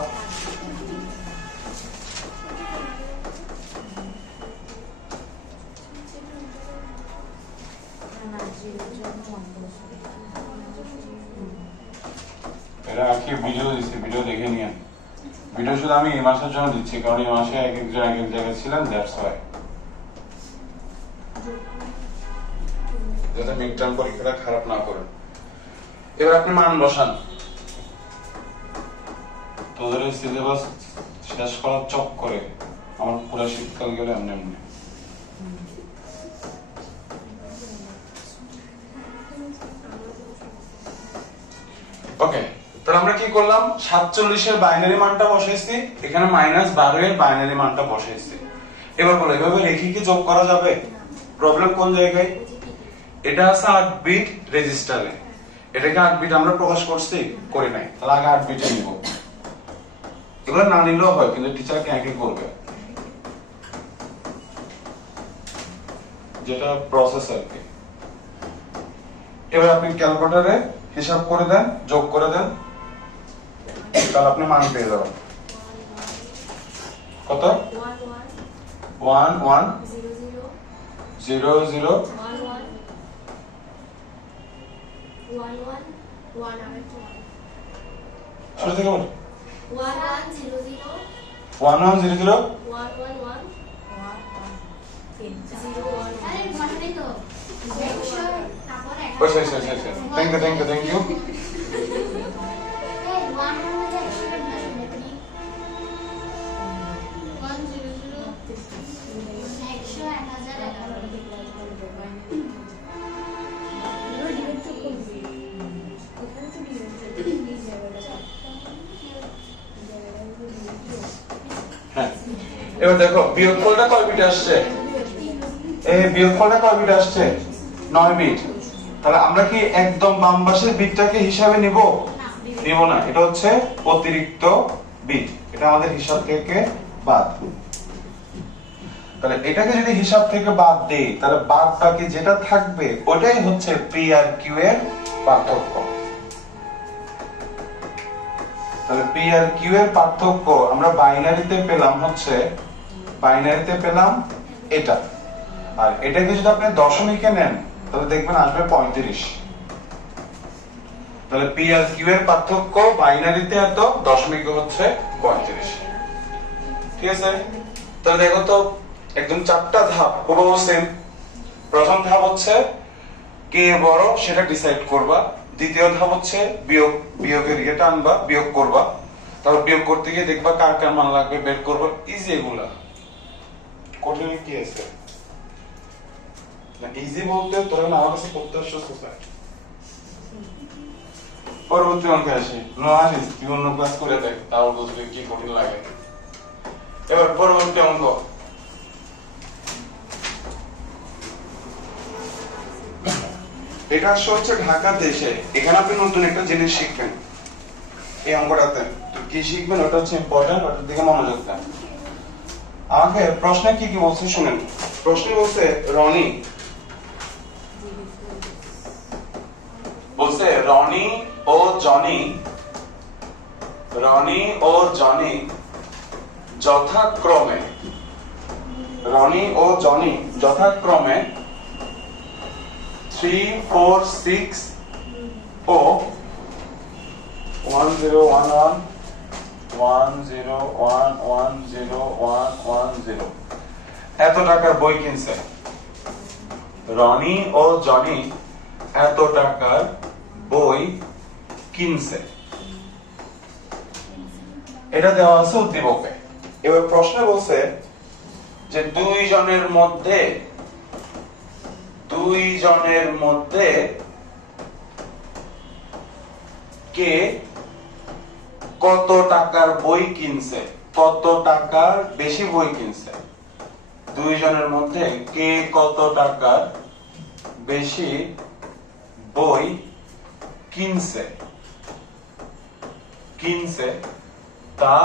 এটা কি ভিডিও দিচ্ছি, ভিডিও দেখে নিন। ভিডিও শুধু আমি এই মাসের জন্য দিচ্ছি, কারণ এই মাসে এক এক জায়গায় ছিলেন, দ্যাটস ওয়াই। যাতে মিড টার্ম পরীক্ষাটা খারাপ না করেন। এবার আপনি মান বসান। তোদের সিলেবাস শেষ করার চক করে আমার পুরো শীতকাল গেল এমনি এমনি। ওকে, তাহলে আমরা কি করলাম? 47 এর বাইনারি মানটা বসাইছি, এখানে -12 এর বাইনারি মানটা বসাইছি। এবার বলো এভাবে রেখে কি যোগ করা যাবে? প্রবলেম কোন জায়গায়? এটা আছে 8 বিট রেজিস্টারে। এটাকে 8 বিট আমরা প্রকাশ করছি, করি নাই, তাহলে আগে 8 বিটে নিব। এগুলো না নিলেও হয়, কিন্তু টিচার কি করবে, যেটা প্রসেস আর কি। এবার আপনি ক্যালকুলেটরে হিসাব করে দেন, যোগ করে দেন, তাহলে আপনি মান পেয়ে যাবেন। কত? 1 1 0 0 শুরু থেকে বল। 1 1 0 0 1 1 0 0 1 1 1 0 1 আরে মনে তো তারপরে ওই সেই থ্যাংক ইউ এই 1 1 মধ্যে 100 না দেখনি 1 0 0 100 হ্যাঁ, এবার দেখো বিয়োগফলটা কয় বিট আসছে? এই বিয়োগফলটা কয় বিট আসছে? 9 বিট। তাহলে আমরা কি একদম বাম পাশের বিটটাকে হিসাবে নিব? নিব না, এটা হচ্ছে অতিরিক্ত বিট, এটা আমাদের হিসাব থেকে বাদ। তাহলে এটাকে যদি হিসাব থেকে বাদ দেই, তাহলে বাদ বাকি যেটা থাকবে ওটাই হচ্ছে পি আর কিউ এর পার্থক্য। তাহলে পি আর কিউ এর পার্থক্য আমরা বাইনারিতে পেলাম হচ্ছে, বাইনারিতে পেলাম এটা, আর এটাকে যদি আপনি দশমিকে নেন তাহলে দেখবেন আসবে 35। তাহলে পি আর কিউ এর পার্থক্য বাইনারিতে এত, দশমিকে হচ্ছে 35। ঠিক আছে? তাহলে দেখো তো একদম 4টা ধাপ পুরো সেম। প্রথম ধাপ হচ্ছে কে বড় সেটা ডিসাইড করবা, দ্বিতীয় ধাপ হচ্ছে বিয়োগের ইয়েটা আনবা, বিয়োগ করবা, তারপর বিয়োগ করতে গিয়ে দেখবা কার কার মান লাগবে বের করবা। ইজি, এগুলা কঠিন কি আছে না? ইজি বলতে তোরা না আমার কাছে করতে আসছো স্যার। পরবর্তী অঙ্কে আসি, নো আসিস তুই অন্য ক্লাস করে দেখ, তাও বুঝবি কি কঠিন লাগে। এবার পরবর্তী অঙ্ক, এটা হচ্ছে ঢাকা দেশে। এখানে আপনি নতুন একটা জিনিস শিখবেন এই অঙ্কটাতে। তো কি শিখবেন ওটা হচ্ছে ইম্পর্টেন্ট, ওটার দিকে মনোযোগ দেন। আমাকে প্রশ্নে কি কি বলছে শুনেন। প্রশ্নে বলছে রনি ও জনি যথাক্রমে 3 4 6 ও 1011 10110110 এত টাকার বই কিনছে। রনি ও জনি এত টাকার বই কিনছে, এটা দেওয়া আছে উদ্দীপকে। এবার প্রশ্নে বলছে যে দুই জনের মধ্যে কে কত টাকার বই কিনছে, কত টাকার বেশি বই কিনছে। দুইজনের মধ্যে কে কত টাকার বেশি বই কিনছে তা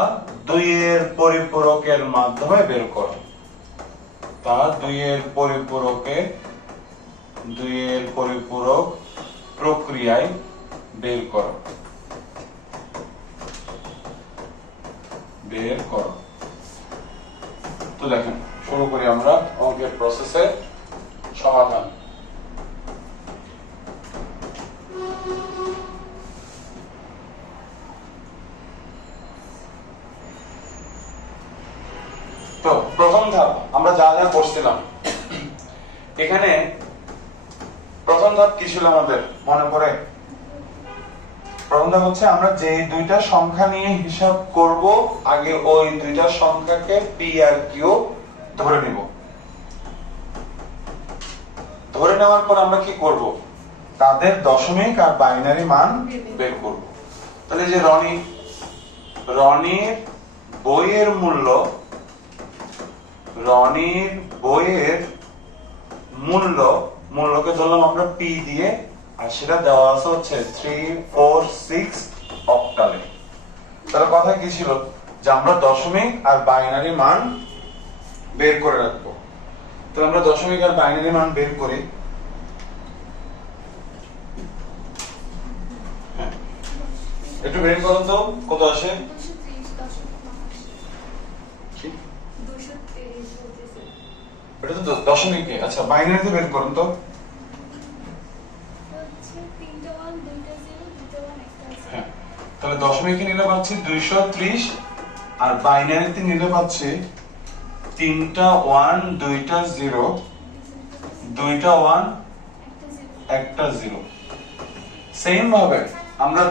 দুইয়ের পরিপূরকের মাধ্যমে বের করো। দুইয়ের পরিপূরক প্রক্রিয়ায় বের করো। তো দেখেন, শুরু করি আমরা অঙ্কের প্রসেসের সমাধান। তো প্রথম ধাপ আমরা যা যা করছিলাম, এখানে প্রথম ধাপ কি ছিল আমাদের মনে পড়ে? প্রথম ধাপ হচ্ছে আমরা যে দুইটা সংখ্যা নিয়ে হিসাব করব, আগে ওই দুইটা সংখ্যাকে পি আর কিউ ধরে নিব। ধরে নেওয়ার পর আমরা কি করব? তাদের দশমিক আর বাইনারি মান বের করব। তাহলে যে রনির বইয়ের মূল্য মূল্যকে ধরলাম আমরা পি দিয়ে, আর সেটা দেওয়া আছে হচ্ছে 3 4 6 অক্টালে। তাহলে কথা কি ছিল যে আমরা দশমিক আর বাইনারি মান বের করে রাখবো। তো আমরা দশমিক আর বাইনারি মান বের করি। হ্যাঁ, একটু বের করুন তো কত আসে। 230 বলতেছে। এটা তো দশমিকে। আচ্ছা বাইনারিতে বের করুন তো। হচ্ছে 3টা 1 2টা 0 2টা 1 একটা আছে। হ্যাঁ, তাহলে দশমিকে নিলে পাচ্ছি 230, আর বাইনারিতে নিলে পাচ্ছি 3টা 1 2টা 0 2টা 1 একটা 0। সেম ভাবে আমরা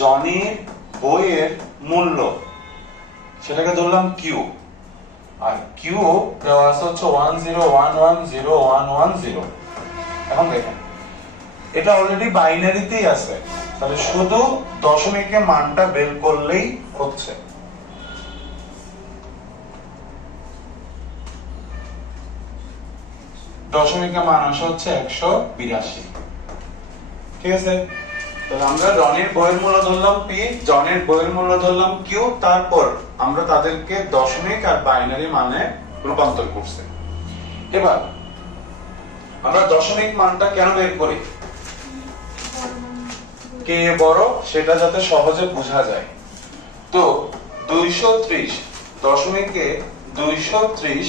জনির বইয়ের মূল্য সেটাকে ধরলাম কিউ, আর কিউ দেওয়া আছে হচ্ছে 101101110। এখন দেখেন এটা অলরেডি বাইনারিতেই আছে, তাহলে শুধু দশমিকে মানটা বের করলেই হচ্ছে। দশমিকে মান আসে হচ্ছে 182। ঠিক আছে, তাহলে আমরা জনের বইয়ের মূল্য ধরলাম পি, জনের বইয়ের মূল্য ধরলাম কিউ, তারপর আমরা তাদেরকে দশমিক আর বাইনারি মানে রূপান্তর করছি। এবার আমরা দশমিক মানটা কেন বের করি? কে বড় সেটা যাতে সহজে বোঝা যায়। তো 230 দশমিকে 230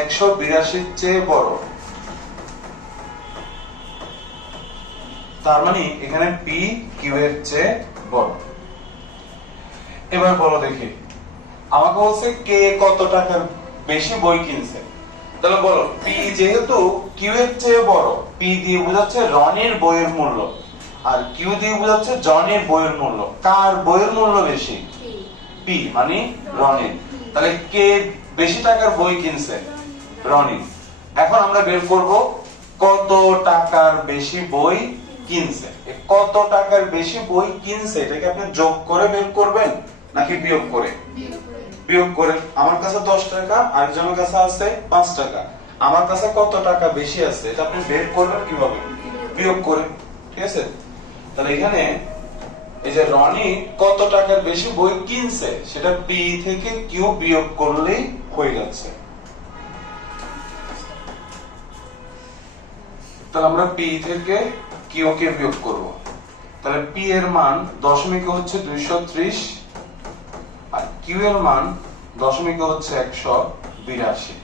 182 চেয়ে বড়, তার মানে এখানে পি কিউ এর চেয়ে বড়। এবার বলো দেখি, আমাকে বলছে কে কত টাকার বেশি বই কিনছে। তাহলে বলো পি যেহেতু কিউ এর চেয়ে বড়, পি দিয়ে বোঝাচ্ছে রনির বইয়ের মূল্য, আর কিউ দিয়ে বোঝাচ্ছে জনের বইয়ের মূল্য। কার বইয়ের মূল্য বেশি? পি মানে রনির। তাহলে কে বেশি টাকার বই কিনছে? রনি। এখন আমরা বের করব কত টাকার বেশি বই কিনছে। কত টাকার বেশি বই কিনছে এটাকে আপনি যোগ করে বের করবেন নাকি বিয়োগ করে? বিয়োগ করে। আমার কাছে 10 টাকা, আরেকজনের কাছে আছে 5 টাকা, আমার কাছে কত টাকা বেশি আছে এটা আপনি বের করবেন কিভাবে? বিয়োগ করে। ঠিক আছে, তাহলে এখানে এই যে রনি কত টাকার বেশি বই কিনছে সেটা পি থেকে কিউ বিয়োগ করলেই হয়ে যাচ্ছে। তাহলে আমরা পি থেকে কিউ কে বিয়োগ করব। তাহলে পি এর মান দশমিকে হচ্ছে 230, আর কিউ এর মান দশমিকে হচ্ছে 182।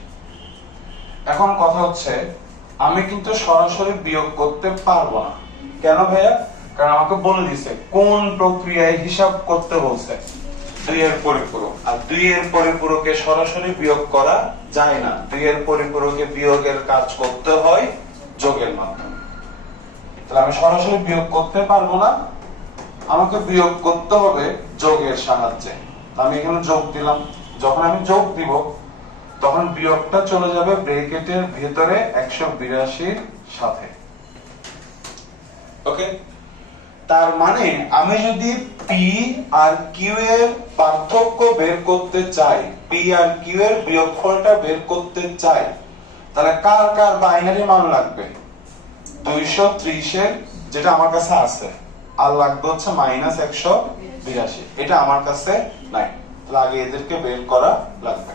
এখন কথা হচ্ছে আমি কিন্তু সরাসরি বিয়োগ করতে পারবো না। কেন ভাইয়া? কারণ আমাকে বলে দিছে কোন প্রক্রিয়ায় হিসাব করতে বলছে, 2 এর পরিপূরক। আর 2 এর পরিপূরকে সরাসরি বিয়োগ করা যায় না, 2 এর পরিপূরকে বিয়োগের কাজ করতে হয় যোগের মাধ্যমে। তাহলে আমি সরাসরি বিয়োগ করতে পারবো না, আমাকে বিয়োগ করতে হবে যোগের সাহায্যে। আমি এখানে যোগ দিলাম, যখন আমি যোগ দিব তখন বিয়োগটা চলে যাবে ব্র্যাকেটের ভিতরে 182 সাথে। ওকে, তার মানে আমি যদি পি আর কিউ এর পার্থক্য বের করতে চাই, পি আর কিউ এর বিয়োগফলটা বের করতে চাই, তাহলে কার কার বাইনারি মান লাগবে? 230 এর যেটা আমার কাছে আছে, আর লাগবে হচ্ছে -182, এটা আমার কাছে নাই। তাহলে আগে এদেরকে বের করা লাগবে।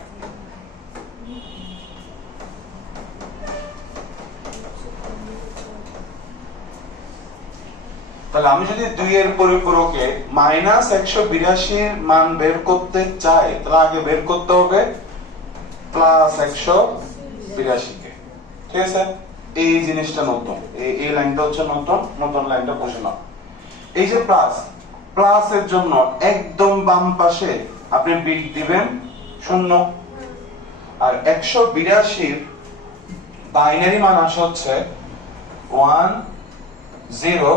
তাহলে আমি যদি 2 এর পরিপূরকে -182 মান বের করতে চাই, তাহলে আগে বের করতে হবে +182 কে। ঠিক আছে, এই জিনিসটা নতুন, এই লাইনটা হচ্ছে নতুন লাইনটা বসে নাও। এই যে প্লাস এর জন্য একদম বাম পাশে আপনি বিট দিবেন 0, আর 182 বাইনারি মান আসে হচ্ছে 1 0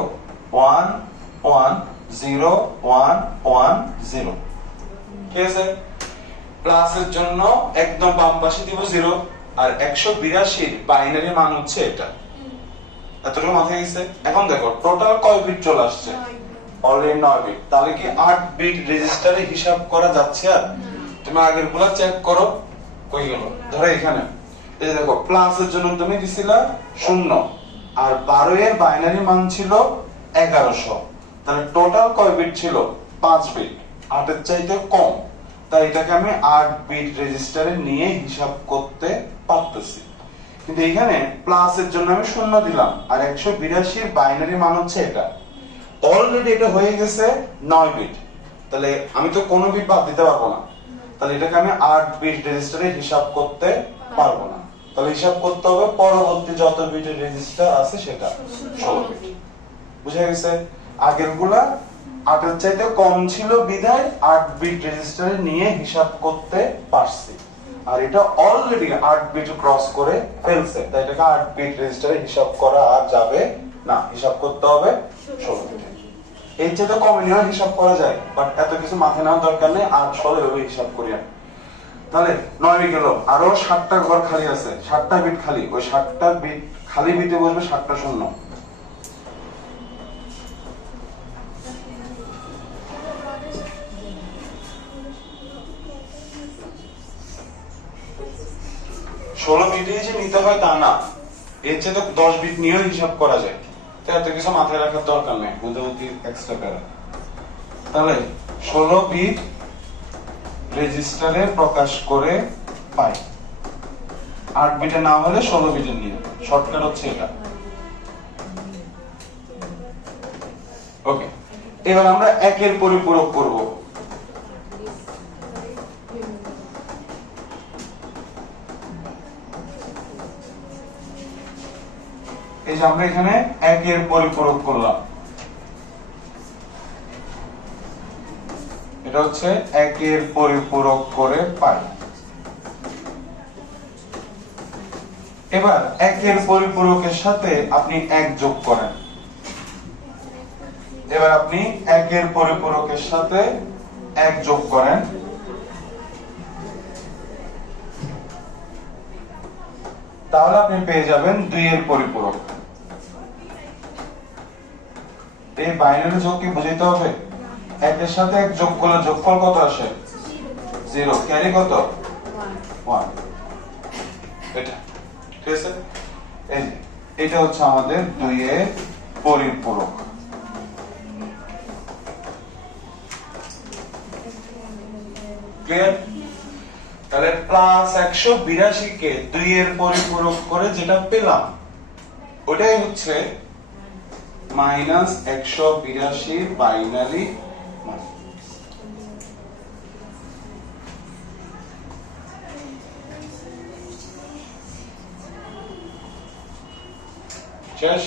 1 1 0 1 1 0। ঠিক আছে, প্লাস এর জন্য একদম বাম পাশে দিব 0, আর 182 বাইনারি মান হচ্ছে এটা। এতটুকু মাথায় গেছে? এখন দেখো টোটাল কয় বিট চলে আসছে? Already 9 beat. তাহলে কি 8 বিট রেজিস্টারে হিসাব করা যাচ্ছে? আর তুমি আগের গুলা চেক করো, কই গেল? ধরো এখানে এই যে দেখো প্লাসের জন্য তুমি দিছিলা 0 আর 12 এর বাইনারি মান ছিল 1100, তাহলে টোটাল কয় বিট ছিল? 5 বিট, 8 এর চাইতে কম। তাই এটাকে আমি 8 বিট রেজিস্টারে নিয়ে হিসাব করতে পারতেছি। কিন্তু এখানে প্লাসের জন্য আমি 0 দিলাম আর 182 এর বাইনারি মান হচ্ছে এটা। অলরেডি এটা হয়ে গেছে 9 বিট, তাহলে আমি তো কোনো বিট বাদ দিতে পারবো না, তাহলে এটাকে আমি 8 বিট রেজিস্টারে হিসাব করতে পারবো না। তাহলে হিসাব করতে হবে পরবর্তী যত বিটের রেজিস্টার আছে সেটা 16 বিট। বুঝা গেছে? আগের গুলা 8 এর চাইতে কম ছিল বিধায় 8 বিট রেজিস্টারে নিয়ে হিসাব করতে পারছি, আর এটা অলরেডি 8 বিট ক্রস করে ফেলছে, তাই এটাকে 8 বিট রেজিস্টারে হিসাব করা আর যাবে না, হিসাব করতে হবে 16 বিট। এর চেয়ে কমে নিয়ে হিসাব করা যায়, বাট এত কিছু মাথায় নেওয়ার দরকার নেই, 8 16 এভাবে হিসাব করি আমি। তাহলে 9 গেল, আরো 7টা ঘর খালি আছে, 7টা বিট খালি, ওই 7টা বিট খালি বিটে বসবে 7টা শূন্য। ষোলো বিটে যে নিতে হয় তা না, এর চেয়ে তো 10 বিট নিয়েও হিসাব করা যায়, তো এত কিছু মাথায় রাখার দরকার নেই, বুঝতে এক্সট্রা প্যারা। তাহলে 16 বিট রেজিস্টারে প্রকাশ করে পাই, 8 বিটে না হলে 16 বিটের নিয়ে, শর্টকাট হচ্ছে এটা। ওকে, এবার আমরা একের পরিপূরক করব। এই যে আমরা এখানে একের পরিপূরক করলাম, এটা হচ্ছে একের পরিপূরক করে পাই। এবার একের পরিপূরকের সাথে আপনি 1 যোগ করেন। এবার আপনি একের পরিপূরকের সাথে 1 যোগ করেন, তাহলে আপনি পেয়ে যাবেন 2 এর পরিপূরক। এই বাইনারি যোগ কি বুঝাইতে হবে? 1 এর সাথে 1 যোগ করলে যোগফল কত আসে? 0, ক্যারি কত? 1। এটা ঠিক আছে, এই এটা হচ্ছে আমাদের 2 এর পরিপূরক। ক্লিয়ার? তাহলে প্লাস 182 কে 2 এর পরিপূরক করে যেটা পেলাম ওটাই হচ্ছে মাইনাস 182 বাইনারি মান। শেষ?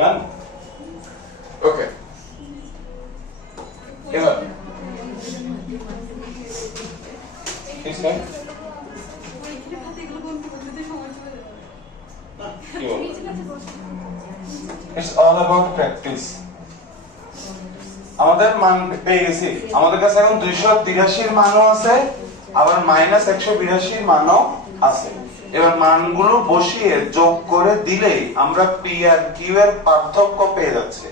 Done? Okay. এবার ঠিক আছে, It's all about practice. আমাদের মান পেয়ে গেছি, আমাদের কাছে এখন 283 এর মানও আছে, আবার মাইনাস 182 এর মানও আছে। এবার মানগুলো বসিয়ে যোগ করে দিলেই আমরা পি আর কিউ এর পার্থক্য পেয়ে যাচ্ছি,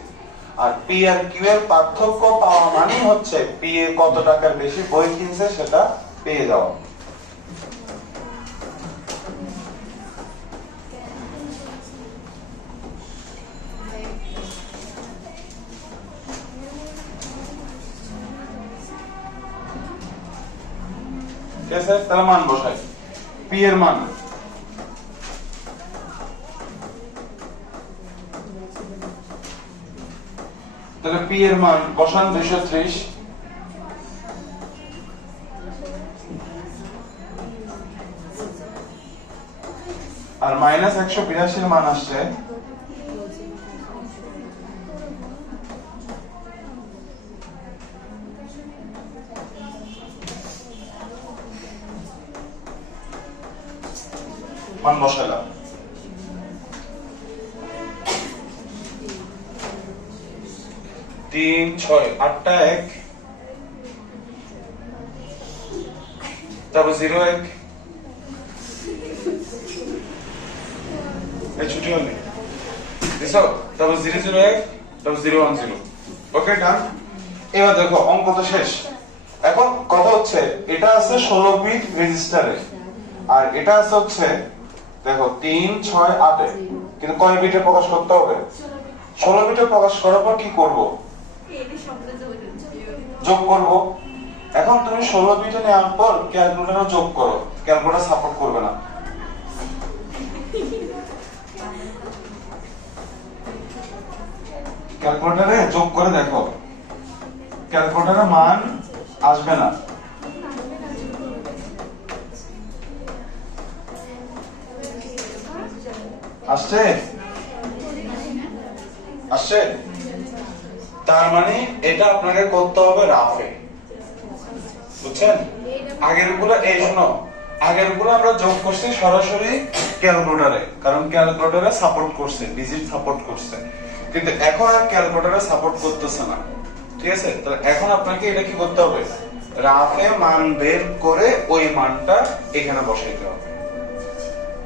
আর পি আর কিউ এর পার্থক্য পাওয়া মানে হচ্ছে পি এ কত টাকার বেশি বই কিনছে সেটা পেয়ে যাওয়া। ঠিক আছে, তাহলে মান বসাই। পি এর মান তাহলে পি এর মান বসান 230, আর মাইনাস 182 এর মান আসছে মান বসাইলাম। 3 6 8টা 1, তারপর 0 1, এই ছুটি হয়নি দিছো 0001 0010 ওকে ডান এবার দেখো অঙ্ক তো শেষ এখন কথা হচ্ছে এটা আছে 16 বিট রেজিস্টারে আর এটা আছে হচ্ছে দেখো 3 6 8 এ কিন্তু কয় বিটে প্রকাশ করতে হবে 16 বিটে প্রকাশ করার পর কি করব যোগ করব এখন তুমি 16 বিটে নেওয়ার পর ক্যালকুলেটরে যোগ করো ক্যালকুলেটর সাপোর্ট করবে না ক্যালকুলেটরে যোগ করে দেখো ক্যালকুলেটরের মান আসবে না আসছে আসছে তার মানে এটা আপনাকে করতে হবে রাফে বুঝছেন আগের গুলো এই শোনো আগের গুলো আমরা যোগ করছি সরাসরি ক্যালকুলেটরে কারণ ক্যালকুলেটরে সাপোর্ট করছে ডিজিট সাপোর্ট করছে কিন্তু এখন আর ক্যালকুলেটরে সাপোর্ট করতেছে না ঠিক আছে তাহলে এখন আপনাকে এটা কি করতে হবে রাফে মান বের করে ওই মানটা এখানে বসাইতে হবে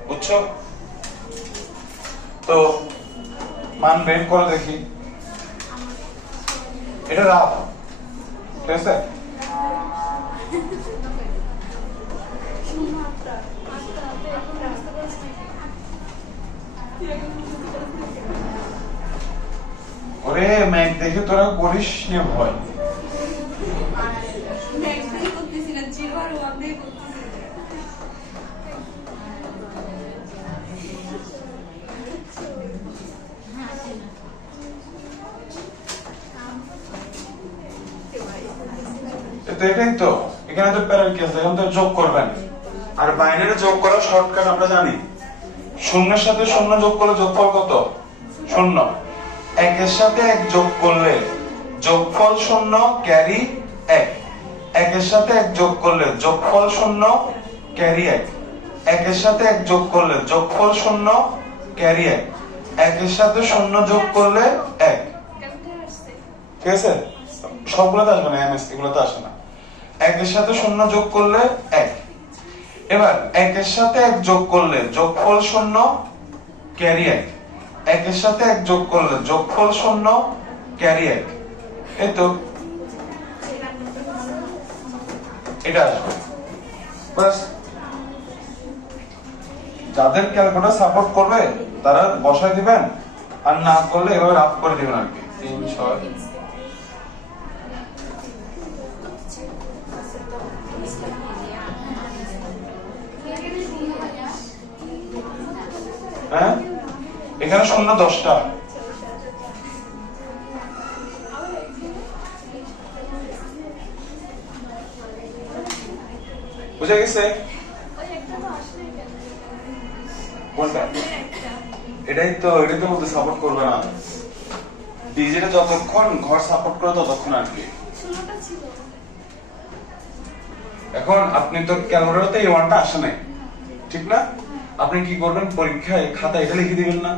বুঝছো তো মান বের করে দেখি এটা রাফ ঠিক আছে ওরে ম্যাক দেখে তোরা করিস নে ভয় এটাই তো এখানে তো প্যারার কি আছে এখন তো যোগ করবেন আর বাইনারি যোগ করা শর্টকাট আমরা জানি শূন্যের সাথে শূন্য যোগ করলে যোগফল কত শূন্য একের সাথে এক যোগ করলে যোগফল শূন্য ক্যারি এক একের সাথে এক যোগ করলে যোগফল শূন্য ক্যারি এক একের সাথে এক যোগ করলে যোগফল শূন্য ক্যারি এক একের সাথে শূন্য যোগ করলে এক ঠিক আছে সবগুলো তো আসবে না এমএস এগুলো তো আসে না একের সাথে শূন্য যোগ করলে এক এবার একের সাথে এক যোগ করলে যোগফল শূন্য ক্যারি এক একের সাথে এক যোগ করলে যোগফল শূন্য ক্যারি এক এই তো এটা আসবে বাস যাদের ক্যালকুলেটর সাপোর্ট করবে তারা বসায় দিবেন আর না করলে এভাবে রাফ করে দিবেন আর কি 3 6 হ্যাঁ এখানে শূন্য 10টা বুঝা গেছে কোনটা এটাই তো বলতে সাপোর্ট করবে না ডিজিটে যতক্ষণ ঘর সাপোর্ট করে ততক্ষণ আর কি এখন আপনি তো ক্যালকুলেটরতে এই ওয়ানটা আসে নাই ঠিক না আপনি কি করবেন পরীক্ষায় খাতা এটা লিখে দিবেন না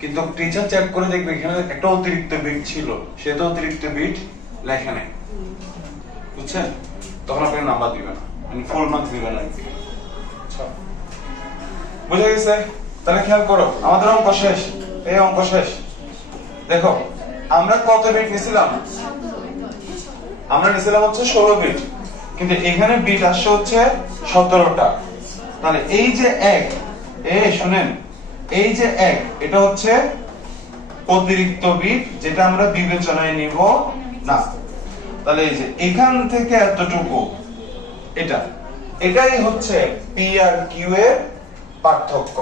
কিন্তু টিচার চেক করে দেখবে এখানে একটা অতিরিক্ত বিট ছিল সে তো অতিরিক্ত বিট লেখা নেই বুঝছেন তখন আপনি নাম্বার দিবেন না মানে ফুল মার্কস দিবেন না আচ্ছা বুঝা গেছে তাহলে খেয়াল করো আমাদের অঙ্ক শেষ এই অঙ্ক শেষ দেখো আমরা কত বিট নিছিলাম আমরা নিছিলাম হচ্ছে 16 বিট কিন্তু এখানে বিট আসছে হচ্ছে 17টা তাহলে এই যে এক শুনেন এই যে এক এটা হচ্ছে অতিরিক্ত বিট যেটা আমরা বিবেচনায় নিব না তাহলে এই যে এখান থেকে এতটুকু এটাই হচ্ছে পি আর কিউ এর পার্থক্য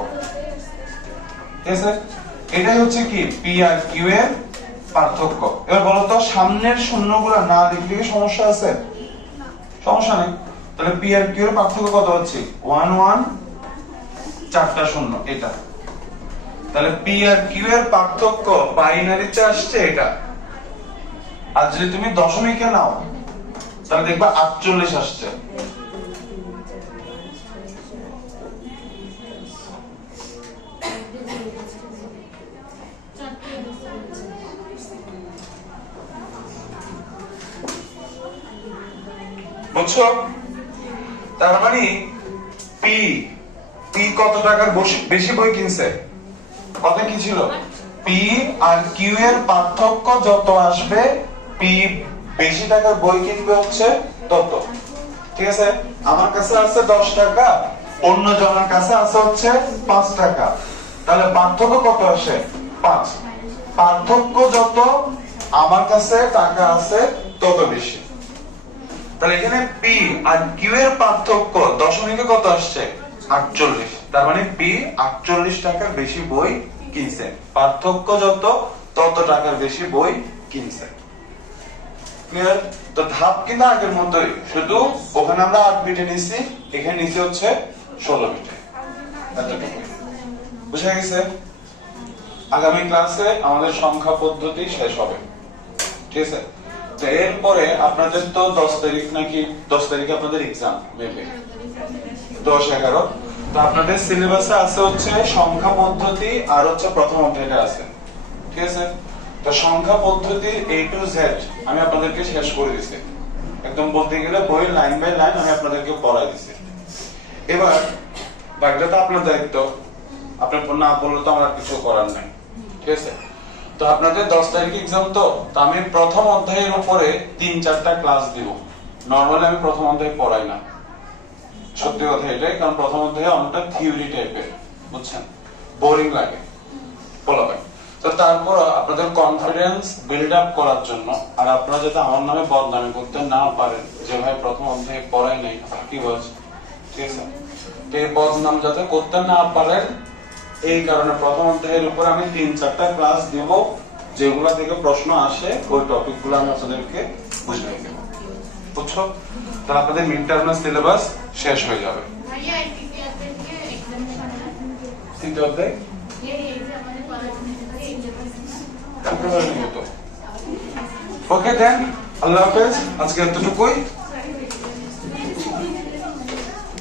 ঠিক আছে এটাই হচ্ছে কি পি আর কিউ এর পার্থক্য এবার বলো তো সামনের শূন্যগুলো না লিখলে কি সমস্যা আছে সমস্যা নেই তাহলে পি আর কিউ এর পার্থক্য কত হচ্ছে 1 1 চারটা শূন্য এটা তাহলে পি আর কিউ এর পার্থক্য বাইনারিতে আসছে এটা আর যদি তুমি দশমিকে নাও তাহলে দেখবা 48 আসছে বুঝছো তার মানে পি কত টাকার বেশি বই কিনছে কথা কি ছিল? পি আর কিউ এর পার্থক্য যত আসবে, পি বেশি টাকার বই কিনবে হচ্ছে তত। ঠিক আছে, আমার কাছে আছে 10 টাকা, অন্য জনের কাছে আছে হচ্ছে 5 টাকা, তাহলে পার্থক্য কত আসে? 5। পার্থক্য যত, আমার কাছে টাকা আছে তত বেশি। তাহলে এখানে পি আর কিউ এর পার্থক্য দশমিকে কত আসছে? 48। তার মানে পি 48 টাকার বেশি বই কিনছে। পার্থক্য যত, তত টাকার বেশি বই কিনছে। ক্লিয়ার? তো ধাপ কিন্তু আগের মতোই, শুধু ওখানে আমরা 8 বিটে নিছি, এখানে নিচে হচ্ছে 16 বিটে। বুঝা গেছে? আগামী ক্লাসে আমাদের সংখ্যা পদ্ধতি শেষ হবে। ঠিক আছে, তো এরপরে আপনাদের তো 10 তারিখ নাকি 10 তারিখে আপনাদের এক্সাম, মেবি 10-11। তো আপনাদের সিলেবাসে আছে হচ্ছে সংখ্যা পদ্ধতি আর হচ্ছে প্রথম অধ্যায়টা আছে। ঠিক আছে, তো সংখ্যা পদ্ধতি A to Z আমি আপনাদেরকে শেষ করে দিছি, একদম বলতে গেলে বই লাইন বাই লাইন আমি আপনাদেরকে পড়াই দিছি। এবার বাকিটা তো আপনার দায়িত্ব, আপনি না বললে তো আমার কিছু করার নাই। ঠিক আছে, তো আপনাদের 10 তারিখে এক্সাম, তো আমি প্রথম অধ্যায়ের উপরে 3-4টা ক্লাস দিব। নরমালি আমি প্রথম অধ্যায় পড়াই না, সত্যি কথা এটাই, কারণ প্রথম অধ্যায়ে অনেকটা থিওরি টাইপের, বুঝছেন, বোরিং লাগে বলা। তো তারপর আপনাদের কনফিডেন্স বিল্ড আপ করার জন্য, আর আপনারা যাতে আমার নামে বদনামি করতে না পারেন যে ভাই প্রথম অধ্যায়ে পড়াই নাই কি বলছে, ঠিক আছে, তো এই বদনাম যাতে করতে না পারেন এই কারণে প্রথম অধ্যায়ের উপর আমি 3-4টা ক্লাস দিব, যেগুলা থেকে প্রশ্ন আসে ওই টপিক গুলো আমি আপনাদেরকে বুঝিয়ে দেব। বুঝছো? তাহলে আপনাদের মিড টার্মের সিলেবাস শেষ হয়ে যাবে। তৃতীয় অধ্যায় ওকে দেন, আল্লাহ হাফেজ, আজকে এতটুকুই।